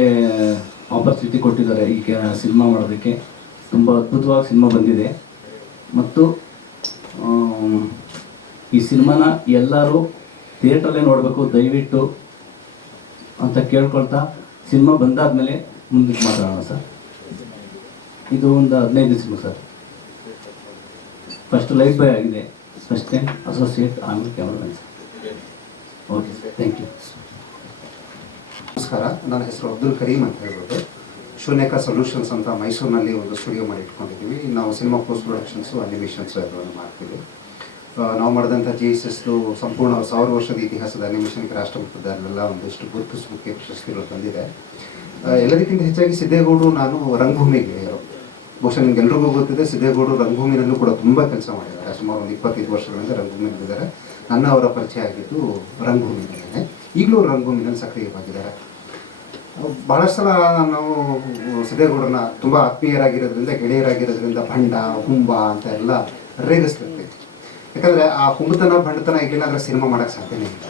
ಆಪರ್ಚುನಿಟಿ ಕೊಟ್ಟಿದ್ದಾರೆ ಈ ಸಿನಿಮಾ ಮಾಡೋದಕ್ಕೆ. ತುಂಬ ಅದ್ಭುತವಾಗಿ ಸಿನಿಮಾ ಬಂದಿದೆ. ಮತ್ತು ಈ ಸಿನಿಮಾನ ಎಲ್ಲರೂ ಥಿಯೇಟ್ರಲ್ಲೇ ನೋಡಬೇಕು, ದಯವಿಟ್ಟು ಅಂತ ಕೇಳ್ಕೊಳ್ತಾ ಸಿನಿಮಾ ಬಂದಾದ್ಮೇಲೆ ಮುಂದಕ್ಕೆ ಮಾತಾಡೋಣ ಸರ್. ಇದು ಒಂದು ಹದಿನೈದು ದಿವಸ ಸರ್. ಫಸ್ಟ್ ಲೈಫ್ ಬೈ ಆಗಿದೆ. ಫಸ್ಟ್ ಟೈಮ್ ಅಸೋಸಿಯೇಟ್ ಆಮೇಲೆ cameraman sir. Okay sir thank you ನಮಸ್ಕಾರ. ನನ್ನ ಹೆಸರು ಅಬ್ದುಲ್ ಕರೀಮ್ ಅಂತ ಹೇಳ್ಬೋದು. ಶೂನ್ಯಕ ಸೊಲ್ಯೂಷನ್ಸ್ ಅಂತ ಮೈಸೂರಿನಲ್ಲಿ ಒಂದು ಸ್ಟುಡಿಯೋ ಮಾಡಿ ಇಟ್ಕೊಂಡಿದ್ದೀವಿ. ನಾವು ಸಿನಿಮಾ ಪೋಸ್ಟ್ ಪ್ರೊಡಕ್ಷನ್ಸು ಅನಿಮೇಷನ್ಸು ಎಲ್ಲವನ್ನು ಮಾಡ್ತೀವಿ. ನಾವು ಮಾಡಿದಂಥ ಜಿ ಎಸ್ ಎಸ್ದು ಸಂಪೂರ್ಣ ಸಾವಿರ ವರ್ಷದ ಇತಿಹಾಸದ ಅನಿಮೇಷನ್ಗೆ ರಾಷ್ಟ್ರಮಟ್ಟದಲ್ಲೆಲ್ಲ ಒಂದಿಷ್ಟು ಗುರುತಿಸಲಿಕ್ಕೆ ಪ್ರಶಸ್ತಿಗಳು ಬಂದಿದೆ. ಎಲ್ಲದಕ್ಕಿಂತ ಹೆಚ್ಚಾಗಿ ಸಿದ್ದೇಗೌಡರು ನಾನು ರಂಗಭೂಮಿಗೆ ಬಹುಶಃ ನಿಮ್ಗೆಲ್ರಿಗೂ ಗೊತ್ತಿದೆ, ಸಿದ್ದೇಗೌಡರು ರಂಗಭೂಮಿನಲ್ಲೂ ಕೂಡ ತುಂಬ ಕೆಲಸ ಮಾಡಿದ್ದಾರೆ. ಸುಮಾರು ಒಂದು ಇಪ್ಪತ್ತೈದು ವರ್ಷಗಳಿಂದ ರಂಗಭೂಮಿಯಲ್ಲಿದ್ದಾರೆ ನನ್ನ ಅವರ ಪರಿಚಯ ಆಗಿದ್ದು ರಂಗಭೂಮಿನಲ್ಲೇ ಈಗಲೂ ರಂಗಭೂಮಿನಲ್ಲಿ ಸಕ್ರಿಯವಾಗಿದ್ದಾರೆ. ಬಹಳಷ್ಟು ಸಲ ನಾವು ಸಿದ್ದೇಗೌಡರನ್ನ ತುಂಬ ಆತ್ಮೀಯರಾಗಿರೋದ್ರಿಂದ, ಗೆಳೆಯರಾಗಿರೋದ್ರಿಂದ ಭಂಡ, ಹುಂಬ ಅಂತ ಎಲ್ಲ ರೇಗಿಸ್ತಿರ್ತೀವಿ ಯಾಕಂದರೆ ಆ ಹುಂಬತನ, ಭಂಡತನ ಇರಲಿಲ್ಲ ಅಂದರೆ ಸಿನಿಮಾ ಮಾಡೋಕ್ಕೆ ಸಾಧ್ಯನೇ ಇಲ್ಲ.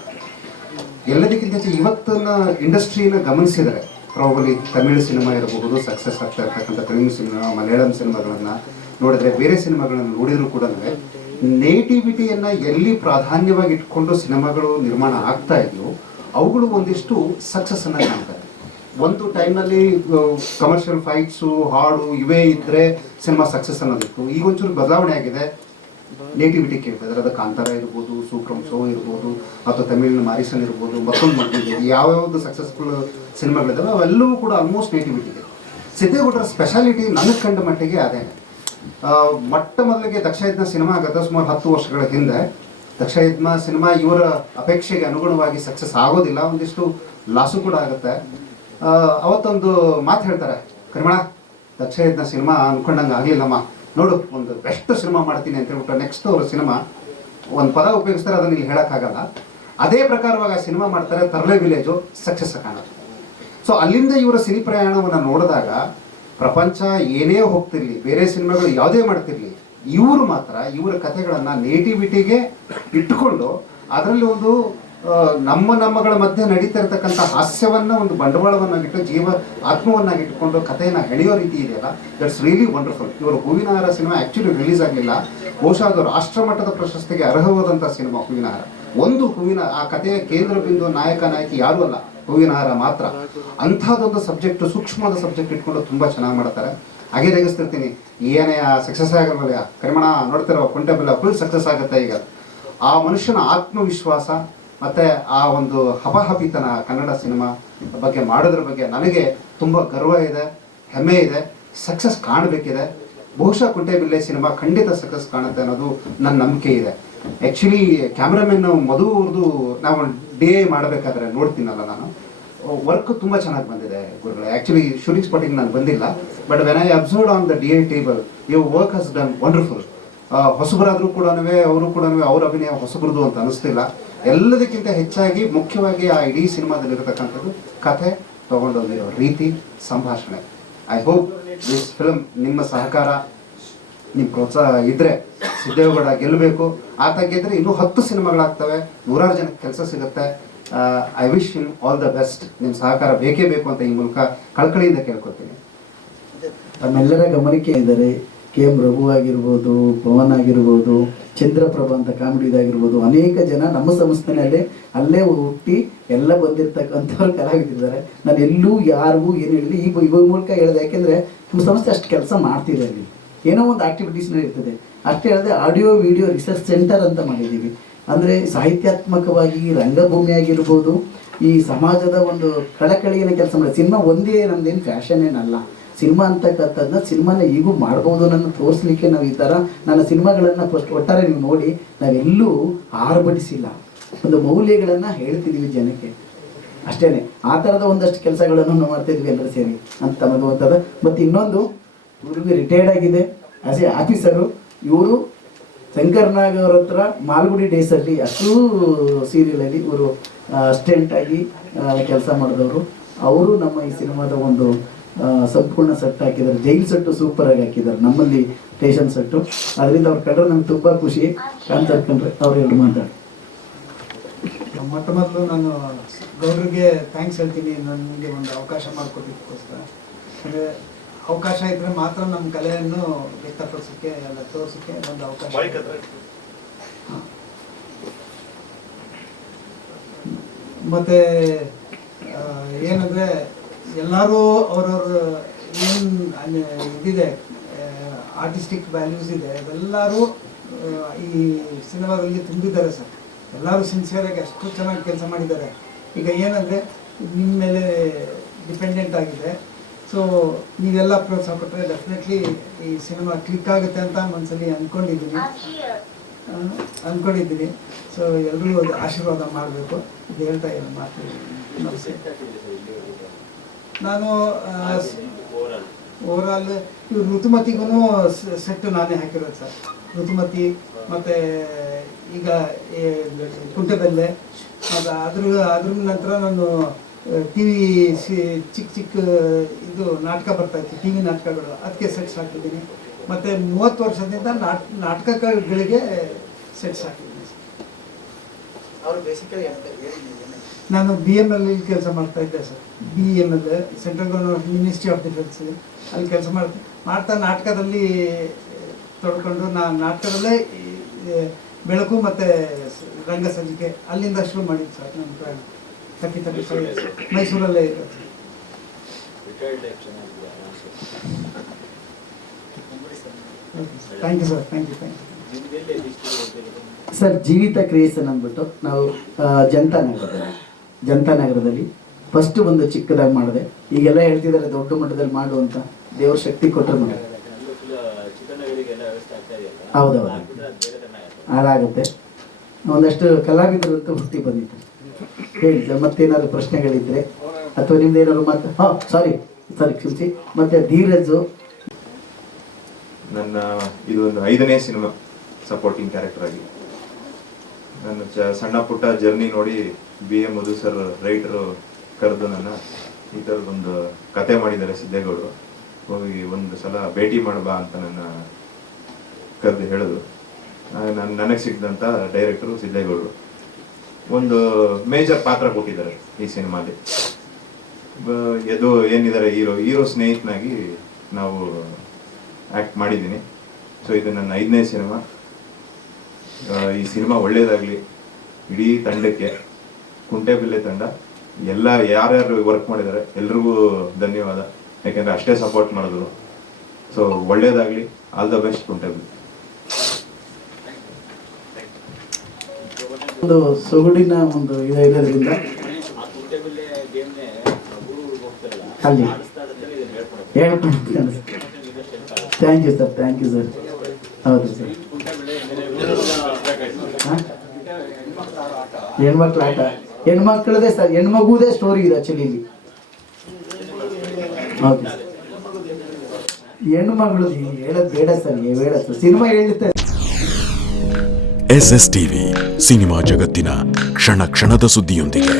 ಎಲ್ಲದಕ್ಕಿಂತ ಹೆಚ್ಚು ಇವತ್ತಿನ ಇಂಡಸ್ಟ್ರಿನ ಗಮನಿಸಿದರೆ ಪ್ರಾಬಲಿ ತಮಿಳು ಸಿನಿಮಾ ಇರಬಹುದು ಸಕ್ಸಸ್ ಆಗ್ತಾ ಇರ್ತಕ್ಕಂಥ ತಮಿಳು ಸಿನಿಮಾ, ಮಲಯಾಳಂ ಸಿನಿಮಾಗಳನ್ನು ನೋಡಿದ್ರೆ ಬೇರೆ ಸಿನಿಮಾಗಳನ್ನು ನೋಡಿದ್ರು ಕೂಡ ನೇಟಿವಿಟಿಯನ್ನು ಎಲ್ಲಿ ಪ್ರಾಧಾನ್ಯವಾಗಿ ಇಟ್ಕೊಂಡು ಸಿನಿಮಾಗಳು ನಿರ್ಮಾಣ ಆಗ್ತಾ ಇದೆಯೋ ಅವುಗಳು ಒಂದಿಷ್ಟು ಸಕ್ಸಸ್ ಅನ್ನ ಕಾಣ್ತಾರೆ ಒಂದು ಟೈಮ್ನಲ್ಲಿ ಕಮರ್ಷಿಯಲ್ ಫೈಟ್ಸು ಹಾಡು ಇವೇ ಇದ್ರೆ ಸಿನಿಮಾ ಸಕ್ಸಸ್ ಅನ್ನೋದಿತ್ತು. ಈಗ ಒಂಚೂರು ಬದಲಾವಣೆ ಆಗಿದೆ. ನೇಟಿವಿಟಿ ಕೇಳ್ತಾ ಇದ್ದಾರೆ. ಅದು ಕಾಂತಾರ ಇರ್ಬೋದು ಸೂಕ್ರಮ್ ಸೋ ಇರ್ಬೋದು, ಅಥವಾ ತಮಿಳಿನ ಮಾರಿಸನ್ ಇರ್ಬೋದು ಮತ್ತೊಂದು ಯಾವ ಯಾವ್ಯಾವ್ದು ಸಕ್ಸಸ್ಫುಲ್ ಸಿನಿಮಾಗಳಿದಾವೆ ಅವೆಲ್ಲವೂ ಕೂಡ ಆಲ್ಮೋಸ್ಟ್ ನೇಟಿವಿಟಿ ಇದೆ ಸಿದ್ದೇಗೌಡರ ಸ್ಪೆಷಾಲಿಟಿ ನನಗೆ ಕಂಡ ಮಟ್ಟಿಗೆ ಅದೇ. ಮೊಟ್ಟ ಮೊದಲಿಗೆ ದಕ್ಷಯಜ್ಞ ಸಿನಿಮಾ ಗದ್ದ ಸುಮಾರು ಹತ್ತು ವರ್ಷಗಳ ಹಿಂದೆ. ದಕ್ಷಯಜ್ಞ ಸಿನಿಮಾ ಇವರ ಅಪೇಕ್ಷೆಗೆ ಅನುಗುಣವಾಗಿ ಸಕ್ಸಸ್ ಆಗೋದಿಲ್ಲ, ಒಂದಿಷ್ಟು ಲಾಸು ಕೂಡ ಆಗುತ್ತೆ. ಅವತ್ತೊಂದು ಮಾತು ಹೇಳ್ತಾರೆ, ಕರಿಮಣ ದಕ್ಷಯಜ್ಞ ಸಿನಿಮಾ ಅನ್ಕೊಂಡಂಗೆ ಆಗಲಿಲ್ಲಮ್ಮ ನೋಡು, ಒಂದು ಬೆಸ್ಟ್ ಸಿನಿಮಾ ಮಾಡ್ತೀನಿ ಅಂತ ಹೇಳ್ಬಿಟ್ಟು ನೆಕ್ಸ್ಟ್ ಅವರು ಸಿನಿಮಾ ಒಂದು ಪದ ಉಪಯೋಗಿಸ್ತಾರೆ, ಅದನ್ನ ಇಲ್ಲಿ ಹೇಳೋಕ್ಕಾಗಲ್ಲ. ಅದೇ ಪ್ರಕಾರವಾಗಿ ಆ ಸಿನಿಮಾ ಮಾಡ್ತಾರೆ, ತರಲೆ ವಿಲೇಜು ಸಕ್ಸಸ್ ಕಾಣುತ್ತೆ ಸೊ ಅಲ್ಲಿಂದ ಇವರ ಸಿನಿ ಪ್ರಯಾಣವನ್ನು ನೋಡಿದಾಗ, ಪ್ರಪಂಚ ಏನೇ ಹೋಗ್ತಿರ್ಲಿ, ಬೇರೆ ಸಿನಿಮಾಗಳು ಯಾವುದೇ ಮಾಡ್ತಿರ್ಲಿ, ಇವರು ಮಾತ್ರ ಇವರ ಕಥೆಗಳನ್ನು ನೇಟಿವಿಟಿಗೆ ಇಟ್ಟುಕೊಂಡು ಅದರಲ್ಲಿ ಒಂದು ನಮ್ಮ ನಮ್ಮಗಳ ಮಧ್ಯೆ ನಡೀತಾ ಇರತಕ್ಕಂಥ ಹಾಸ್ಯವನ್ನ, ಒಂದು ಬಂಡವಾಳವನ್ನಾಗಿಟ್ಟು ಜೀವ ಆತ್ಮವನ್ನಾಗಿಟ್ಟುಕೊಂಡು ಕಥೆಯನ್ನು ಹೆಣೆಯೋ ರೀತಿ ಇದೆಯಲ್ಲ? ದಟ್ಸ್ ರಿಯಲಿ ವಂಡರ್ಫುಲ್ ಇವರು ಹೂವಿನ ಹಾರ ಸಿನಿಮಾ ಆ್ಯಕ್ಚುಲಿ ರಿಲೀಸ್ ಆಗಲಿಲ್ಲ ಬಹುಶಃ ಅದು ರಾಷ್ಟ್ರಮಟ್ಟದ ಪ್ರಶಸ್ತಿಗೆ ಅರ್ಹವಾದಂಥ ಸಿನಿಮಾ ಹೂವಿನ ಹಾರ ಒಂದು ಹೂವಿನ, ಆ ಕಥೆಯ ಕೇಂದ್ರ ಬಿಂದು ನಾಯಕ, ನಾಯಕಿ ಯಾರೂ ಅಲ್ಲ. ಹೂವಿನ ಹಾರ ಮಾತ್ರ. ಅಂಥದ್ದೊಂದು ಸಬ್ಜೆಕ್ಟ್ ಸೂಕ್ಷ್ಮವಾದ ಸಬ್ಜೆಕ್ಟ್ ಇಟ್ಕೊಂಡು ತುಂಬ ಚೆನ್ನಾಗಿ ಮಾಡ್ತಾರೆ. ಹಾಗೆ ರೇಗಿಸ್ತಿರ್ತೀನಿ. ಏನೇ ಸಕ್ಸಸ್ ಆಗಲ್ವಲ್ಲ ಕರಿಮಣ ನೋಡ್ತಿರೋ ಕುಂಟೆಬೆಲ್ಲ ಫುಲ್ ಸಕ್ಸಸ್ ಆಗುತ್ತೆ ಈಗ. ಆ ಮನುಷ್ಯನ ಆತ್ಮವಿಶ್ವಾಸ ಮತ್ತೆ ಆ ಒಂದು ಹಪಹಪಿತನ ಕನ್ನಡ ಸಿನಿಮಾ ಬಗ್ಗೆ ಮಾಡೋದ್ರ ಬಗ್ಗೆ ನನಗೆ ತುಂಬ ಗರ್ವ ಇದೆ, ಹೆಮ್ಮೆ ಇದೆ ಸಕ್ಸಸ್ ಕಾಣಬೇಕಿದೆ. ಬಹುಶಃ ಕುಂಟೆಬಿಲ್ಲೆ ಸಿನಿಮಾ ಖಂಡಿತ ಸಕ್ಸಸ್ ಕಾಣುತ್ತೆ ಅನ್ನೋದು ನನ್ನ ನಂಬಿಕೆ ಇದೆ. ಆ್ಯಕ್ಚುಲಿ ಕ್ಯಾಮ್ರಾಮನ್ ಮಧು ಅವ್ರದ್ದು ನಾವು ಡಿ ಮಾಡಬೇಕಾದ್ರೆ ನೋಡ್ತೀನಲ್ಲ ನಾನು. ವರ್ಕ್ ತುಂಬ ಚೆನ್ನಾಗಿ ಬಂದಿದೆ ಗುರುಗಳು. ಆ್ಯಕ್ಚುಲಿ ಶೂಟಿಂಗ್ ಸ್ಪಾಟಿಂಗ್ ನಾನು ಬಂದಿಲ್ಲ. But when I observe on the D A table you work has done wonderful ಹೊಸಬರಾದರೂ ಕೂಡ ಅವರು ಕೂಡ ಅವ್ರ ಅಭಿನಯ ಹೊಸಬರದು ಅಂತ ಅನಿಸ್ತಿಲ್ಲ. ಎಲ್ಲದಕ್ಕಿಂತ ಹೆಚ್ಚಾಗಿ ಮುಖ್ಯವಾಗಿ ಆ ಇಡೀ ಸಿನಿಮಾದಲ್ಲಿರತಕ್ಕಂಥದ್ದು ಕಥೆ, ತಗೊಂಡೋಗಿರೋ ರೀತಿ, ಸಂಭಾಷಣೆ. ಐ ಹೋಪ್ ದಿಸ್ ಫಿಲಮ್ ನಿಮ್ಮ ಸಹಕಾರ ನಿಮ್ಮ ಪ್ರೋತ್ಸಾಹ ಇದ್ರೆ ಸಿದ್ದೇಗೌಡ ಗೆಲ್ಲಬೇಕು. ಆತ ಗೆದ್ರೆ ಇನ್ನೂ ಹತ್ತು ಸಿನಿಮಾಗಳಾಗ್ತವೆ, ನೂರಾರು ಜನಕ್ಕೆ ಕೆಲಸ ಸಿಗುತ್ತೆ. I wish in all the best ನಿಮ್ಮ ಸಹಕಾರ ಬೇಕೇ ಬೇಕು ಅಂತ ಈ ಮೂಲಕ ಕಳ್ಕಳಿಯಿಂದ ಕೇಳ್ಕೊತೀನಿ ತಮ್ಮೆಲ್ಲರ ಗಮನಕ್ಕೆ ಇದ್ದಾರೆ ಕೆ ಎಂ ರಘು ಆಗಿರ್ಬೋದು ಪವನ್ ಆಗಿರ್ಬೋದು ಚಂದ್ರಪ್ರಭ ಅಂತ ಕಾಮಿಡಿದಾಗಿರ್ಬೋದು, ಅನೇಕ ಜನ ನಮ್ಮ ಸಂಸ್ಥೆನಲ್ಲೇ ಅಲ್ಲೇ ಹುಟ್ಟಿ ಎಲ್ಲ ಬಂದಿರ್ತಕ್ಕಂಥವ್ರು ಕಲಾವಿದಿದ್ದಾರೆ ನಾನು ಎಲ್ಲೂ ಯಾರಿಗೂ ಏನು ಹೇಳಿದೆ ಈಗ ಇವಾಗ ಮೂಲಕ ಹೇಳಿದೆ, ಯಾಕೆಂದರೆ ನಮ್ಮ ಸಂಸ್ಥೆ ಅಷ್ಟು ಕೆಲಸ ಮಾಡ್ತಿದೆ ಅಲ್ಲಿ. ಏನೋ ಒಂದು ಆಕ್ಟಿವಿಟೀಸ್ನ ಇರ್ತದೆ. ಅಷ್ಟೇ ಹೇಳಿದೆ ಆಡಿಯೋ ವಿಡಿಯೋ ರಿಸರ್ಚ್ ಸೆಂಟರ್ ಅಂತ ಮಾಡಿದ್ದೀವಿ. ಅಂದರೆ ಸಾಹಿತ್ಯಾತ್ಮಕವಾಗಿ ರಂಗಭೂಮಿ ಆಗಿರ್ಬೋದು, ಈ ಸಮಾಜದ ಒಂದು ಕಳಕಳಿಯನ್ನು ಕೆಲಸ ಮಾಡಿ. ಸಿನಿಮಾ ಒಂದೇ ನಮ್ದೇನು ಫ್ಯಾಷನ್ ಏನಲ್ಲ. ಸಿನಿಮಾ ಅಂತಕ್ಕಂಥದ್ದನ್ನ ಸಿನಿಮಾನ ಈಗೂ ಮಾಡ್ಬೋದು ನನ್ನ ತೋರಿಸ್ಲಿಕ್ಕೆ ನಾವು ಈ ಥರ ನನ್ನ ಸಿನಿಮಾಗಳನ್ನು ಫಸ್ಟ್ ಒಟ್ಟಾರೆ ನೀವು ನೋಡಿ, ನಾವೆಲ್ಲೂ ಆರ್ಭಟಿಸಿಲ್ಲ. ಒಂದು ಮೌಲ್ಯಗಳನ್ನು ಹೇಳ್ತಿದ್ದೀವಿ ಜನಕ್ಕೆ. ಅಷ್ಟೇ ಆ ಥರದ ಒಂದಷ್ಟು ಕೆಲಸಗಳನ್ನು ನಾವು ಮಾಡ್ತಿದ್ವಿ ಎಲ್ಲರೂ ಸೇರಿ. ಅಂತ ಮದುವಂಥದ್ದು ಮತ್ತು ಇನ್ನೊಂದು, ಇವ್ರಿಗೆ ರಿಟೈರ್ಡ್ ಆಗಿದೆ. ಆಸ್ ಎ ಆಫೀಸರು ಇವರು ಶಂಕರ್ ನಾಗ್ ಅವ್ರ ಹತ್ರ ಮಾಲ್ಗುಡಿ ಡೇಸಲ್ಲಿ ಅಷ್ಟೂ ಸೀರಿಯಲಲ್ಲಿ ಇವರು ಅಸ್ಟೆಂಟಾಗಿ ಕೆಲಸ ಮಾಡಿದವರು. ಅವರು ನಮ್ಮ ಈ ಸಿನಿಮಾದ ಒಂದು ಸಂಪೂರ್ಣ ಸೆಟ್ ಹಾಕಿದ್ದಾರೆ. ಜೈಲ್ ಸೆಟ್ಟು ಸೂಪರ್ ಆಗಿ ಹಾಕಿದ್ದಾರೆ. ನಮ್ಮಲ್ಲಿ ಸ್ಟೇಷನ್ ಸೆಟ್ಟು ಅದರಿಂದ ಅವ್ರು ಕಂಡ್ರೆ ನಂಗೆ ತುಂಬ ಖುಷಿ. ಕಾಣ್ತಾ ಕಂಡ್ರೆ ಅವ್ರು ಎರಡು ಮಾತಾಡಿ? ಮೊಟ್ಟ ಮೊದಲು ನಾನು ಗೌಡ್ರಿಗೆ ಥ್ಯಾಂಕ್ಸ್ ಹೇಳ್ತೀನಿ. ನನಗೆ ಒಂದು ಅವಕಾಶ ಮಾಡಿಕೊಟ್ಟಿದ್ದಕ್ಕೋಸ್ಕರ. ಅಂದರೆ ಅವಕಾಶ ಇದ್ದರೆ ಮಾತ್ರ ನಮ್ಮ ಕಲೆಯನ್ನು ವ್ಯಕ್ತಪಡಿಸೋಕ್ಕೆ ಎಲ್ಲ ತೋರಿಸೋಕ್ಕೆ ಒಂದು ಅವಕಾಶ. ಮತ್ತೆ ಏನಂದ್ರೆ ಮತ್ತು ಏನಂದರೆ ಎಲ್ಲರೂ ಅವ್ರವ್ರ ಏನು ಇದಿದೆ ಆರ್ಟಿಸ್ಟಿಕ್ ವ್ಯಾಲ್ಯೂಸ್ ಇದೆ, ಅದೆಲ್ಲರೂ ಈ ಸಿನಿಮಾದಲ್ಲಿ ತುಂಬಿದ್ದಾರೆ ಸರ್. ಎಲ್ಲರೂ ಸಿನ್ಸಿಯರಾಗಿ ಅಷ್ಟು ಚೆನ್ನಾಗಿ ಕೆಲಸ ಮಾಡಿದ್ದಾರೆ. ಈಗ ಏನಂದರೆ ನಿಮ್ಮ ಮೇಲೆ ಡಿಪೆಂಡೆಂಟ್ ಆಗಿದೆ. ಸೊ ನೀವೆಲ್ಲ ಪ್ರೋತ್ಸಾಹ ಕೊಟ್ಟರೆ ಡೆಫಿನೆಟ್ಲಿ ಈ ಸಿನಿಮಾ ಕ್ಲಿಕ್ ಆಗುತ್ತೆ ಅಂತ ಮನಸ್ಸಲ್ಲಿ ಅಂದ್ಕೊಂಡಿದ್ದೀನಿ ಅಂದ್ಕೊಂಡಿದ್ದೀನಿ ಸೊ ಎಲ್ಲರೂ ಆಶೀರ್ವಾದ ಮಾಡಬೇಕು. ಹೇಳ್ತಾ ಇದ್ದೀನಿ ಮಾತು. ನಮಸ್ತೆ. ನಾನು ಓವರಾಲ್ ಇವ್ರು ಋತುಮತಿಗೂ ಸೆಟ್ ನಾನೇ ಹಾಕಿರೋದು ಸರ್. ಋತುಮತಿ ಮತ್ತು ಈಗ ಕುಂಟೆಬೆಲ್ಲೆ ಮತ್ತು ಅದ್ರ ಅದ್ರ ನಂತರ ನಾನು ಟಿ ವಿ ಸಿ ಚಿಕ್ಕ ಚಿಕ್ಕ ಇದು ನಾಟಕ ಬರ್ತಾ ಇತ್ತು ಟಿ ವಿ ನಾಟಕಗಳು. ಅದಕ್ಕೆ ಸೆಟ್ಸ್ ಹಾಕಿದ್ದೀನಿ. ಮತ್ತು ಮೂವತ್ತು ವರ್ಷದಿಂದ ನಾಟ್ ನಾಟಕಗಳಿಗೆ ಸೆಟ್ಸ್ ಹಾಕಿದ್ದೀನಿ ಸರ್. ಅವರು ಬೇಸಿಕಲಿ ನಾನು ಬಿ ಎಂ ಎಲ್ ಕೆಲಸ ಮಾಡ್ತಾ ಇದ್ದೆ sir. B M L central government ministry of defence ಅಲ್ಲಿ ಕೆಲಸ ಮಾಡ್ತಾ ಮಾಡ್ತಾ ನಾಟಕದಲ್ಲಿ ತೊಡ್ಕೊಂಡು ನಾನು ನಾಟಕದಲ್ಲೇ ಬೆಳಕು ಮತ್ತು ರಂಗ ಸಜ್ಜಿಕೆ ಅಲ್ಲಿಂದ ಶುರು ಮಾಡಿದ್ದು ಸರ್ ನನ್ನ ಪ್ರಯಾಣ ತಪ್ಪಿ ತಪ್ಪಿ ಮೈಸೂರಲ್ಲೇ ಇರೋದು. Thank you sir thank you thank you sir Jeevitha creation ಅಂದ್ಬಿಟ್ಟು ನಾವು ಜನತಾ ನಗರದಲ್ಲಿ. ಜನತಾ ನಗರದಲ್ಲಿ ಫಸ್ಟ್ ಒಂದು ಚಿಕ್ಕದಾಗಿ ಮಾಡಿದೆ. ಈಗೆಲ್ಲ ಹೇಳ್ತಿದ್ದಾರೆ ದೊಡ್ಡ ಮಟ್ಟದಲ್ಲಿ ಮಾಡು ಅಂತ. ದೇವ್ರ ಶಕ್ತಿ ಕೊಟ್ಟರೆ ಮಾಡಿ. ಹೌದೌದು. ಹಾಳಾಗುತ್ತೆ. ಒಂದಷ್ಟು ಕಲಾವಿದರು ಅಂತ ಹುಟ್ಟಿ ಬಂದಿತ್ತು. ಹೇಳಿ ಮತ್ತೇನಾದ್ರು ಪ್ರಶ್ನೆಗಳಿದ್ರೆ ಅಥವಾ ನಿಮ್ದು ಏನಾದ್ರು ಮತ್ತೆ ಹಾಂ ಸಾರಿ ಸಾರಿ ಕ್ಷಮಿಸಿ. ಮತ್ತೆ ಧೀರಜು. ನನ್ನ, ಇದು ಒಂದು ಐದನೇ ಸಿನಿಮಾ ಸಪೋರ್ಟಿಂಗ್ ಕ್ಯಾರೆಕ್ಟರ್ ಆಗಿ. ನನ್ನ ಸಣ್ಣ ಪುಟ್ಟ ಜರ್ನಿ ನೋಡಿ B A Madhu sir writer ಕರೆದು ನನ್ನ ಈ ಥರದೊಂದು ಕತೆ ಮಾಡಿದ್ದಾರೆ ಸಿದ್ದೇಗೌಡರು. ಹೋಗಿ ಒಂದು ಸಲ ಭೇಟಿ ಮಾಡಬಾ ಅಂತ ನನ್ನ ಕರೆದು ಹೇಳಿದ್ರು. ನನ್ನ ನನಗೆ ಸಿಕ್ಕಿದಂಥ ಡೈರೆಕ್ಟರು ಸಿದ್ದೇಗೌಡರು. ಒಂದು ಮೇಜರ್ ಪಾತ್ರ ಕೊಟ್ಟಿದ್ದಾರೆ ಈ ಸಿನಿಮಾಲಿ. ಎದು ಏನಿದ್ದಾರೆ ಹೀರೋ ಹೀರೋ ಸ್ನೇಹಿತನಾಗಿ ನಾವು ಆ್ಯಕ್ಟ್ ಮಾಡಿದ್ದೀನಿ. ಸೊ, ಇದು ನನ್ನ ಐದನೇ ಸಿನಿಮಾ. ಈ ಸಿನಿಮಾ ಒಳ್ಳೆಯದಾಗಲಿ ಇಡೀ ತಂಡಕ್ಕೆ. ಕುಂಟೆಬಿಲ್ಲೆ ತಂಡ. ಎಲ್ಲ ಯಾರ್ಯಾರು ವರ್ಕ್ ಮಾಡಿದ್ದಾರೆ ಎಲ್ರಿಗೂ ಧನ್ಯವಾದ. ಯಾಕೆಂದ್ರೆ ಅಷ್ಟೇ ಸಪೋರ್ಟ್ ಮಾಡಿದ್ರು. ಸೊ ಒಳ್ಳೇದಾಗಲಿ. ಆಲ್ ದ ಬೆಸ್ಟ್ ಕುಂಟೆಬಿಲ್ಲೆ ಒಂದು ಸೊಗಡಿನ ಒಂದು ಇದರಿಂದ ಇರೋದ್ರಿಂದ ಅಲ್ಲಿ. Thank you sir thank you sir ಹೌದು ಸರ್ ಹೆಣ್ಮಕ್ಳ ಆಟ. ಹೆಣ್ಮಕ್ಳದೇ ಸರ್ ಹೆಣ್ಮಗುದೇ ಸ್ಟೋರಿ ಇದೆ ಆಕ್ಚುಲಿ ಇಲ್ಲಿ. ಹೆಣ್ಮಗಳು ಹೇಳೋದು ಬೇಡ ಸರ್ ಬೇಡ ಸರ್. ಸಿನಿಮಾ ಹೇಳಿರ್ತಾರೆ ಎಸ್ ಎಸ್ ಟಿವಿ ಸಿನಿಮಾ ಜಗತ್ತಿನ ಕ್ಷಣ ಕ್ಷಣದ ಸುದ್ದಿಯೊಂದಿಗೆ.